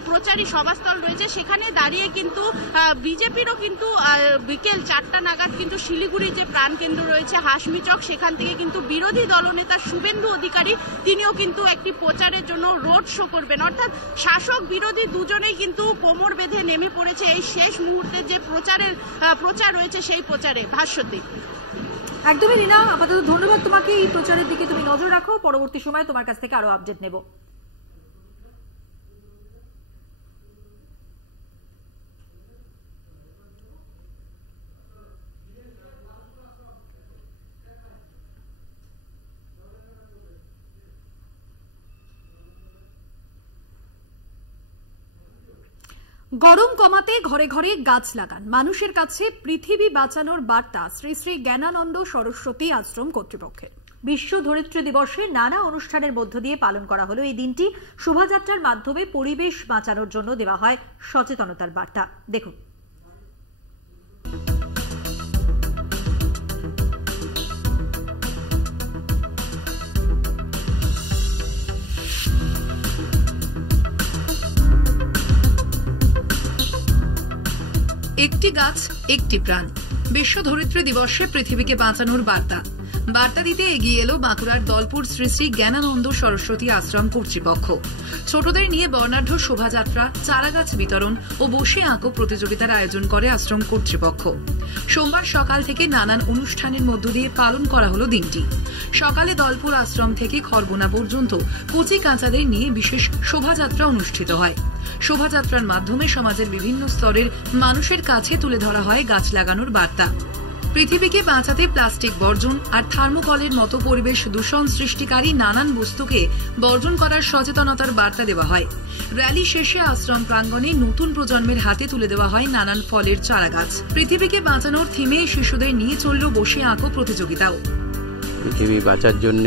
প্রচারী সভাস্থল রয়েছে, সেখানে দাঁড়িয়ে কিন্তু বিজেপিরও কিন্তু বিকেল 4টা নাগাদ কিন্তু শিলিগুড়ি যে প্রাণকেন্দ্র রয়েছে হাসমি চক, সেখান থেকে কিন্তু বিরোধী দলনেতা শুভেন্দু অধিকারী তিনিও কিন্তু একটি প্রচারের জন্য রোড শো করবেন। অর্থাৎ শাসক বিরোধী দুজনেই কিন্তু কোমর বেঁধে নেমে পড়েছে এই শেষ মুহূর্তে যে প্রচার রয়েছে সেই প্রচারে। ভাস্বতী, একদমই রীনা, আপাতত ধন্যবাদ তোমাকে। এই প্রচারের দিকে তুমি নজর রাখো, পরবর্তী সময় তোমার কাছ থেকে আরো আপডেট নেব। গরম কমাতে ঘরে ঘরে গাছ লাগান, মানুষের কাছে পৃথিবী বাঁচানোর বার্তা শ্রী শ্রী জ্ঞানানন্দ সরস্বতী আশ্রম কর্তৃপক্ষের। বিশ্ব ধরিত্রী দিবসে নানা অনুষ্ঠানের মধ্য দিয়ে পালন করা হলো এই দিনটি। শোভাযাত্রার মাধ্যমে পরিবেশ বাঁচানোর জন্য দেওয়া হয় সচেতনতার বার্তা। দেখুন, একটি গাছ একটি প্রাণ, বিশ্ব ধরিত্রী দিবসে পৃথিবীকে বাঁচানোর বার্তা দিতে এগিয়ে এলো বাঁকুড়ার দলপুর শ্রী শ্রী জ্ঞানানন্দ সরস্বতী আশ্রম কর্তৃপক্ষ। ছোটদের নিয়ে বর্ণাঢ্য শোভাযাত্রা, চারাগাছ বিতরণ ও বসে আঁকো প্রতিযোগিতার আয়োজন করে আশ্রম কর্তৃপক্ষ। সোমবার সকাল থেকে নানান অনুষ্ঠানের মধ্য দিয়ে পালন করা হলো দিনটি। সকালে দলপুর আশ্রম থেকে খড়বোনা পর্যন্ত কচি কাঁচাদের নিয়ে বিশেষ শোভাযাত্রা অনুষ্ঠিত হয়। শোভাযাত্রার মাধ্যমে সমাজের বিভিন্ন স্তরের মানুষের কাছে তুলে ধরা হয় গাছ লাগানোর বার্তা। পৃথিবীকে বাঁচাতে প্লাস্টিক বর্জন আর থার্মোকলের মতো পরিবেশ দূষণ সৃষ্টিকারী নানান বস্তুকে বর্জন করার সচেতনতার বার্তা দেওয়া হয়। র্যালি শেষে আশ্রম প্রাঙ্গণে নতুন প্রজন্মের হাতে তুলে দেওয়া হয় নানান ফলের চারাগাছ। পৃথিবীকে বাঁচানোর থিমে শিশুদের নিয়ে চলল বসে আঁকো প্রতিযোগিতাও। পৃথিবী বাঁচার জন্য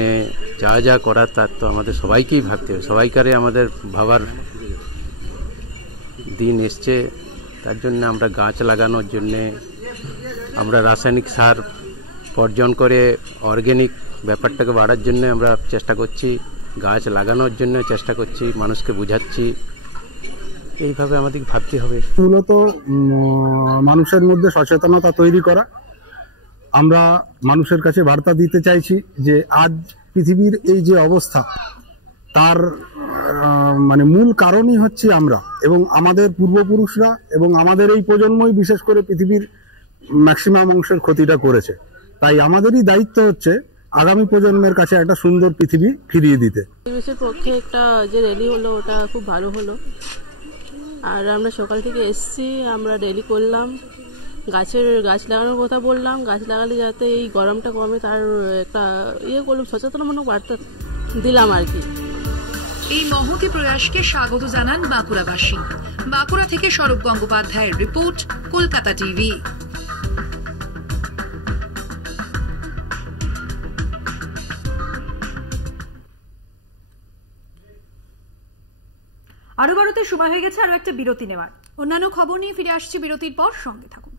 যা যা করার তার তো আমাদের সবাইকেই ভাবতে হবে, সবাইকারে আমাদের ভাবার দিন এসছে। তার জন্য আমরা গাছ লাগানোর জন্যে আমরা রাসায়নিক সার বর্জন করে অর্গ্যানিক ব্যাপারটাকে বাড়ার জন্য আমরা চেষ্টা করছি, গাছ লাগানোর জন্য চেষ্টা করছি, মানুষকে বোঝাচ্ছি। এইভাবে আমাদের ভাবতে হবে। মূলত মানুষের মধ্যে সচেতনতা তৈরি করা। আমরা মানুষের কাছে বার্তা দিতে চাইছি যে আজ পৃথিবীর এই যে অবস্থা তার মূল কারণই হচ্ছে আমরা এবং আমাদের পূর্বপুরুষরা এবং আমাদের এই প্রজন্মই বিশেষ করে পৃথিবীর ম্যাক্সিমাম অংশের ক্ষতিটা করেছে। তাই আমাদেরই দায়িত্ব হচ্ছে আগামী প্রজন্মের কাছে একটা সুন্দর পৃথিবী ফিরিয়ে দিতে। পরিবেশের পক্ষে একটা যে র্যালি হলো ওটা খুব ভালো হলো। আর আমরা সকাল থেকে এসছি, আমরা র্যালি করলাম, গাছ লাগানোর কথা বললাম, গাছ লাগালে যাতে এই গরমটা কমে তার একটা করলাম, সচেতনমূলক বার্তা দিলাম আর কি। এই মহতি প্রয়াসকে স্বাগত জানান বাঁকুড়াবাসী। বাঁকুড়া থেকে সৌরভ গঙ্গোপাধ্যায়ের রিপোর্ট, কলকাতা টিভি। আরো বারোতে সময় হয়ে গেছে আরো একটা বিরতি নেওয়ার। অন্যান্য খবর নিয়ে ফিরে আসছি বিরতির পর, সঙ্গে থাকুন।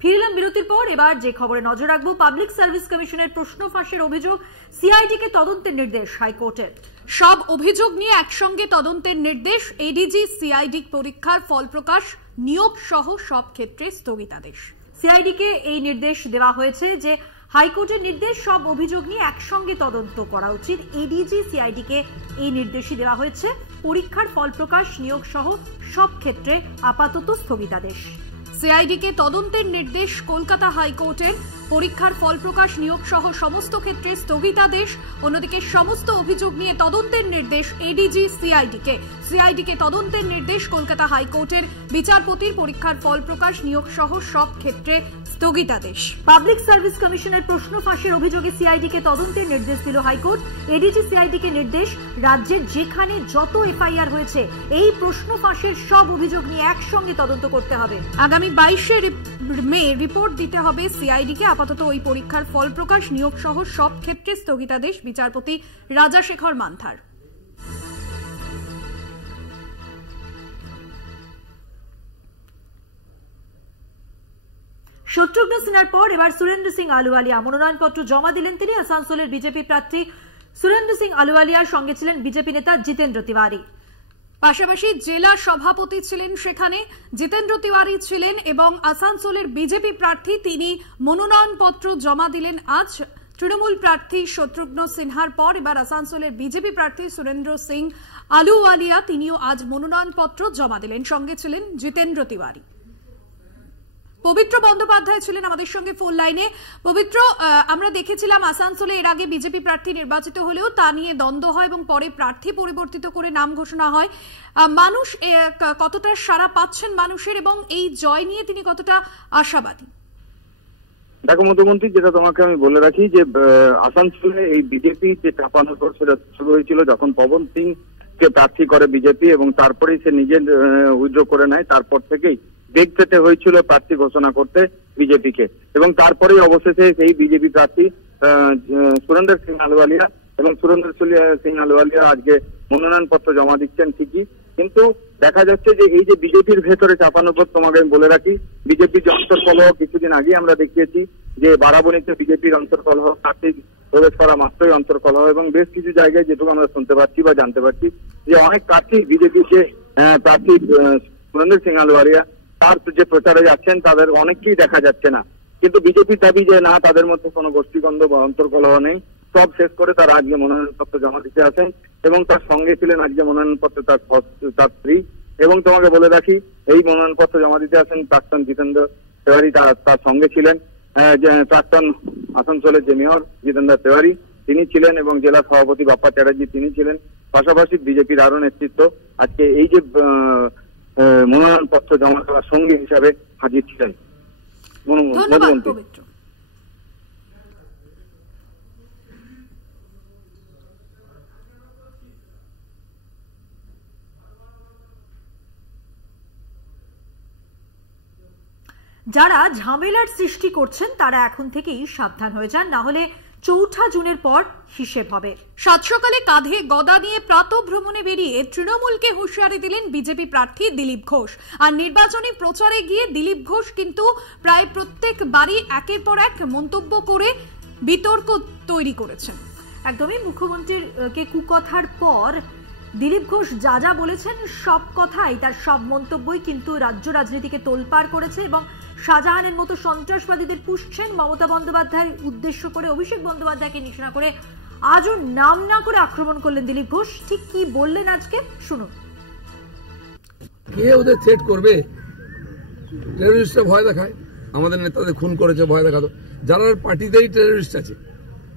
ফিরলাম বিরতির পর। এবার যে খবরে নজর রাখবো, পাবলিক সার্ভিস কমিশনের প্রশ্ন ফাঁসের অভিযোগ, সিআইডিকে তদন্তের নির্দেশ হাইকোর্টের। সব অভিযোগ নিয়ে একসঙ্গে তদন্তের নির্দেশ, এডিজি সিআইডি পরীক্ষার ফল প্রকাশ, নিয়োগ সহ সব ক্ষেত্রে স্থগিতাদেশ। সিআইডিকে এই নির্দেশ দেওয়া হয়েছে যে হাইকোর্টের নির্দেশ, সব অভিযোগ নিয়ে একসঙ্গে তদন্ত করা উচিত। এডিজি সিআইডিকে এই নির্দেশই দেওয়া হয়েছে, পরীক্ষার ফল প্রকাশ, নিয়োগ সহ সব ক্ষেত্রে আপাতত স্থগিতাদেশ। সিআইডিকে তদন্তের নির্দেশ কলকাতা হাইকোর্টের, পরীক্ষার ফল প্রকাশ, নিয়োগ সহ সমস্ত ক্ষেত্রে স্থগিতাদেশ। অন্যদিকে সমস্ত অভিযোগ নিয়ে তদন্তের নির্দেশ এডিজি সিআইডিকে। সিআইডিকে তদন্তের নির্দেশ কলকাতা হাইকোর্টের, বিচারপতির পরীক্ষার ফল প্রকাশ, নিয়োগ সহ সব ক্ষেত্রে স্থগিতাদেশ। পাবলিক সার্ভিস কমিশনের প্রশ্ন ফাঁসের অভিযোগে সিআইডিকে তদন্তের নির্দেশ দিল হাইকোর্ট। এডিজি সিআইডিকে নির্দেশ, রাজ্যের যেখানে যত এফআইআর হয়েছে এই প্রশ্ন ফাঁসের সব অভিযোগ নিয়ে একসঙ্গে তদন্ত করতে হবে। আগামী 22 মে রিপোর্ট দিতে হবে সিআইডিকে। আপাতত ওই পরীক্ষার ফল প্রকাশ, নিয়োগ সহ সব ক্ষেত্রে স্থগিতাদেশ। বিচারপতি রাজাশেখর মান্থার। শত্রুঘ্ন সিনহার পর এবার সুরেন্দ্র সিং আলুওয়ালিয়া মনোনয়নপত্র জমা দিলেন। তিনি আসানসোলের বিজেপি প্রার্থী সুরেন্দ্র সিং আলুওয়ালিয়ার সঙ্গে ছিলেন বিজেপি নেতা জিতেন্দ্র তিওয়ারি। পাশাপাশি জেলা সভাপতি ছিলেন সেখানে জিতেন্দ্র তিওয়ারি ছিলেন, এবং আসানসোলের বিজেপি প্রার্থী তিনি মনোনয়নপত্র জমা দিলেন আজ। তৃণমূল প্রার্থী শত্রুঘ্ন সিনহার পর এবার আসানসোলের বিজেপি প্রার্থী সুরেন্দ্র সিং আলুওয়ালিয়া তিনিও আজ মনোনয়নপত্র জমা দিলেন, সঙ্গে ছিলেন জিতেন্দ্র তিওয়ারি। পবিত্র বন্দ্যোপাধ্যায় ছিলেন আমাদের সঙ্গে ফোন লাইনে। পবিত্র, আমরা দেখেছিলাম আসানসোলে এর আগে বিজেপি প্রার্থী নির্বাচিত হলেও তা নিয়ে দ্বন্দ্ব হয় এবং পরে প্রার্থী পরিবর্তিত করে নাম ঘোষণা হয়। মানুষ কতটা সাড়া পাচ্ছেন মানুষের, এবং এই জয় নিয়ে তিনি কতটা আশাবাদী? দেখো মধুমন্তী, যেটা তোমাকে আমি বলে রাখি যে আসানসোলে এই বিজেপি যে চাপানোর পর সেটা শুরু হয়েছিল যখন পবন সিং কে প্রার্থী করে বিজেপি, এবং তারপরেই সে নিজে উইথড্র করে নেয়। তারপর থেকেই বেগ পেতে হয়েছিল প্রার্থী ঘোষণা করতে বিজেপিকে, এবং তারপরেই অবশেষে সেই বিজেপি প্রার্থী সুরেন্দ্র সিং আলুওয়ালিয়া এবং সুরেন্দ্র সিং আলুওয়ালিয়া আজকে মনোনয়নপত্র জমা দিচ্ছেন ঠিকই, কিন্তু দেখা যাচ্ছে যে এই যে বিজেপির ভেতরে চাপানোর পর, তোমাকে আমি বলে রাখি বিজেপির যে অন্তর্কলহ কিছুদিন আগে আমরা দেখিয়েছি যে বারাবণীতে বিজেপির অন্তর্কলহ, প্রার্থী প্রবেশ করা মাত্রই অন্তর্কলহ, এবং বেশ কিছু জায়গায় যেটুকু আমরা শুনতে পাচ্ছি বা জানতে পারছি যে অনেক প্রার্থী বিজেপির যে প্রার্থী সুরেন্দ্র সিং আলুওয়ালিয়া তার যে প্রচারে যাচ্ছেন তাদের অনেককেই দেখা যাচ্ছে না। কিন্তু বিজেপির দাবি যে না, তাদের মধ্যে কোনো গোষ্ঠীদ্বন্দ্ব বা অন্তর্কলহ নেই, সব শেষ করে তারা আজকে মনোনয়নপত্র জমা দিতে আসেন, এবং তার সঙ্গে ছিলেন আজকে মনোনয়নপত্র তার স্ত্রী। এবং তোমাকে বলে রাখি এই মনোনয়নপত্র জমা দিতে আসেন প্রাক্তন জিতেন্দ্র তিওয়ারি, তার সঙ্গে ছিলেন প্রাক্তন আসানসোলের যে মেয়র জিতেন্দ্র তিওয়ারি তিনি ছিলেন, এবং জেলা সভাপতি বাপ্পা চ্যাটার্জি তিনি ছিলেন। পাশাপাশি বিজেপির আরো নেতৃত্ব আজকে এই যে মনোনয়নপত্র জমা দেওয়ার সঙ্গী হিসাবে হাজির ছিলেন। যারা ঝামেলার সৃষ্টি করছেন তারা এখন থেকেই সাবধান হয়ে যান, না হলে ৪ জুনের পর হিসেব হবে। সাত সকালে কাঁধে গদা নিয়ে প্রাতঃভ্রমণে বেরিয়ে তৃণমূলকে হুঁশিয়ারি দিলেন বিজেপি প্রার্থী দিলীপ ঘোষ। আর নির্বাচনী প্রচারে গিয়ে দিলীপ ঘোষ কিন্তু প্রায় প্রত্যেকবারই একের পর এক মন্তব্য করে বিতর্ক তৈরি করেছেন। একদমই মুখ্যমন্ত্রীর কে কুকথার পর দিলীপ ঘোষ যা যা বলেছেন সব কথাই, তার সব মন্তব্যই কিন্তু রাজ্য রাজনীতিকে তোলপাড় করেছে, এবং শাহজাহানের মতো সন্ত্রাসবাদীদের পুষছেন মমতা বন্দ্যোপাধ্যায়ের উদ্দেশ্য করে, অভিষেক বন্দ্যোপাধ্যায়কে নিশানা করে আজও নাম না করে আক্রমণ করলেন দিলীপ ঘোষ। ঠিক কি বললেন আজকে শুনুন। কে ওদের থ্রেট করবে? টেররিস্টরা ভয় দেখায়, আমাদের নেতাদের খুন করেছে, ভয় দেখাতো। যারা পার্টিতেই টেররিস্ট আছে,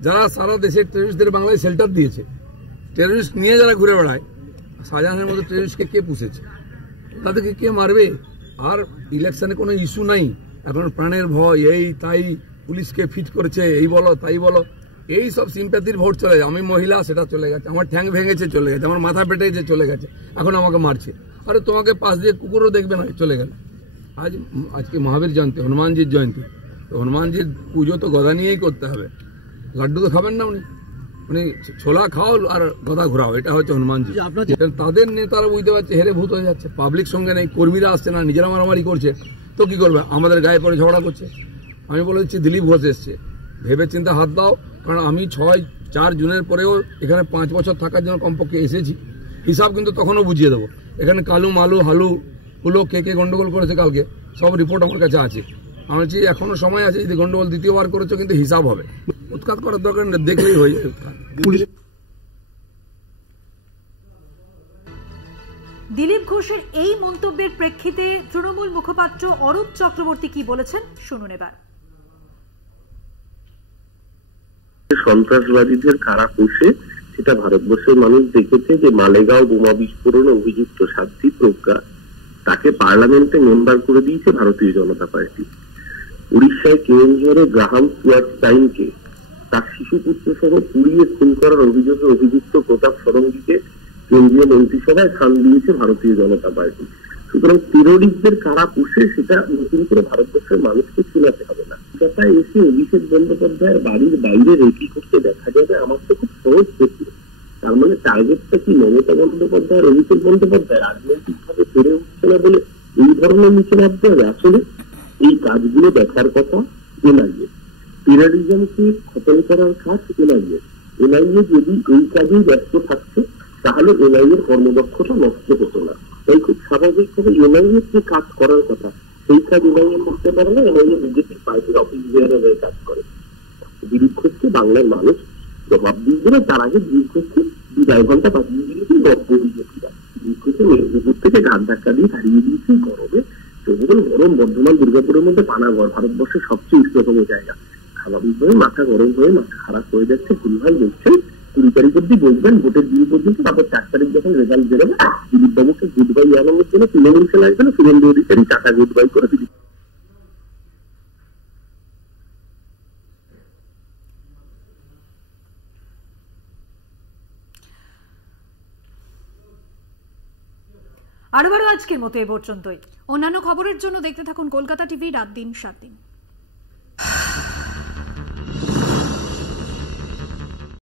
যারা সারা দেশের টেররিস্টদের বাংলায় শেল্টার দিয়েছে, টেররিস্ট নিয়ে যারা ঘুরে বেড়ায়, শাহজাহানের মতো টেররিস্টকে কে পুষেছে, তাদেরকে কে মারবে? আর ইলেকশনে কোনো ইস্যু নাই, এখন প্রাণের ভয়, এই তাই পুলিশকে ফিট করেছে, এই বলো তাই বলো, এই সব সিম্প্যাথির ভোট চলে যায়। আমি মহিলা, সেটা চলে গেছে, আমার ঠ্যাং ভেঙেছে চলে গেছে, আমার মাথা পেটেছে চলে গেছে, এখন আমাকে মারছে। আরে তোমাকে পাশ দিয়ে কুকুরও দেখবে না, চলে গেল। আজকে মহাবীর জয়ন্তী, হনুমানজির জয়ন্তী, তো হনুমানজির পুজো তো গদা নিয়েই করতে হবে। লাড্ডু তো খাবেন না উনি, ছোলা খাও আর গদা ঘোরাও, এটা হচ্ছে হনুমানজি। তাদের নেতারা বুঝতে পারছে হেরে ভূত হয়ে যাচ্ছে, পাবলিক সঙ্গে নেই, কর্মীরা আসছে না, নিজেরা মারামারি করছে, তো কি করবে? আমাদের গায়ে পরে ঝগড়া করছে। আমি বলে দিচ্ছি দিলীপ ঘোষ এসছে, ভেবে চিন্তা হাত দাও, কারণ আমি 4 জুনের পরেও এখানে 5 বছর থাকার জন্য কমপক্ষে এসেছি, হিসাব কিন্তু তখনও বুঝিয়ে দেবো। এখানে কালু মালু হালু হুলো কে গন্ডগোল করেছে কালকে, সব রিপোর্ট আমার কাছে আছে। আমি বলছি এখনো সময় আছে, যদি গন্ডগোল দ্বিতীয়বার করেছো কিন্তু হিসাব হবে, উৎখাত করার দরকার নেই, দেখলেই হয়ে যায় উৎখাত। দিলীপ ঘোষের এই মন্তব্যের প্রেক্ষিতে তৃণমূল মুখপাত্র অরূপ চক্রবর্তী কি বলেছেন শুনুন এবার। সন্ত্রাসবাদীদের কারা পুষে সেটা ভারতবর্ষের মানুষ দেখেছে, যে মালেগাঁও বোমা বিস্ফোরণে অভিযুক্ত সাধ্বী প্রজ্ঞা, তাকে পার্লামেন্টে মেম্বার করে দিয়েছে ভারতীয় জনতা পার্টি। উড়িষ্যায় কেওনঝড়ে গ্রাহাম সুয়ারস্টাইনকে তার শিশুপুত্র সহ পুড়িয়ে খুন করার অভিযোগে অভিযুক্ত প্রতাপ ষড়ঙ্গীকে কেন্দ্রীয় মন্ত্রিসভায় স্থান দিয়েছে ভারতীয় জনতা পার্টি। সুতরাং টেরোরিস্টদের কারা পুষে সেটা নতুন করে ভারতবর্ষের মানুষকে শোনাতে হবে না। কথা এসে অভিষেক বন্দ্যোপাধ্যায়ের বাড়ির বাইরে রেকি করতে দেখা যাবে, আমার তো খুব সহজ দেখি। তার মানে টার্গেটটা কি মমতা বন্দ্যোপাধ্যায়ের, অভিষেক বন্দ্যোপাধ্যায় রাজনৈতিক ভাবে পেরে উঠছে না বলে এই ধরনের নিচে নামতে হবে? আসলে এই কাজগুলো দেখার কথা এনআইএ, টেরোরিজমকে খতম করার কাজ এনআইএ। এনআইএ যদি এই কাজেই ব্যস্ত থাকছে তাহলে এনআইএ এর কর্মদক্ষতা নষ্ট হতো না। তাই খুব স্বাভাবিকভাবে এনআইএ যে কাজ করার কথা সেই কাজ এনআইএ করতে পারে না। এনআইএ বিজেপি পার্টির অফিস বিহারের হয়ে কাজ করে। দিলীপ ঘোষকে বাংলার মানুষ জবাব দিয়ে দেবে, তার আগে দিলীপ ঘোষকে 2-2.5 ঘন্টা পাঠিয়ে দিয়েছে নব্য বিজেপিরা। দিলীপ ঘোষকে মেদিনীপুর থেকে ঘাট ধাক্কা দিয়ে হারিয়ে দিয়েছে গরমে। তবুও গরম বর্ধমান দুর্গাপুরের মধ্যে পানাগড় ভারতবর্ষের সবচেয়ে উষ্ণতম জায়গা। স্বাভাবিকভাবে মাথা গরম হয়ে মাথা খারাপ হয়ে যাচ্ছে, ভুলভাল দেখছেন। 20 তারিখ অব্দি বলবেন, ভোটের দিন পর্যন্ত, তারপর 4 তারিখ যখন রেজাল্ট বেরোবে দিলীপ বাবুকে গুড বাই জানানোর জন্য তৃণমূল খেলা আসবে না, সুরেন্দ্র অধিকারী টাকা গুড বাই করে দিলীপ। আরো আজকের মতো এ পর্যন্তই। অন্যান্য খবরের জন্য দেখতে থাকুন কলকাতা টিভি রাত দিন 7 দিন।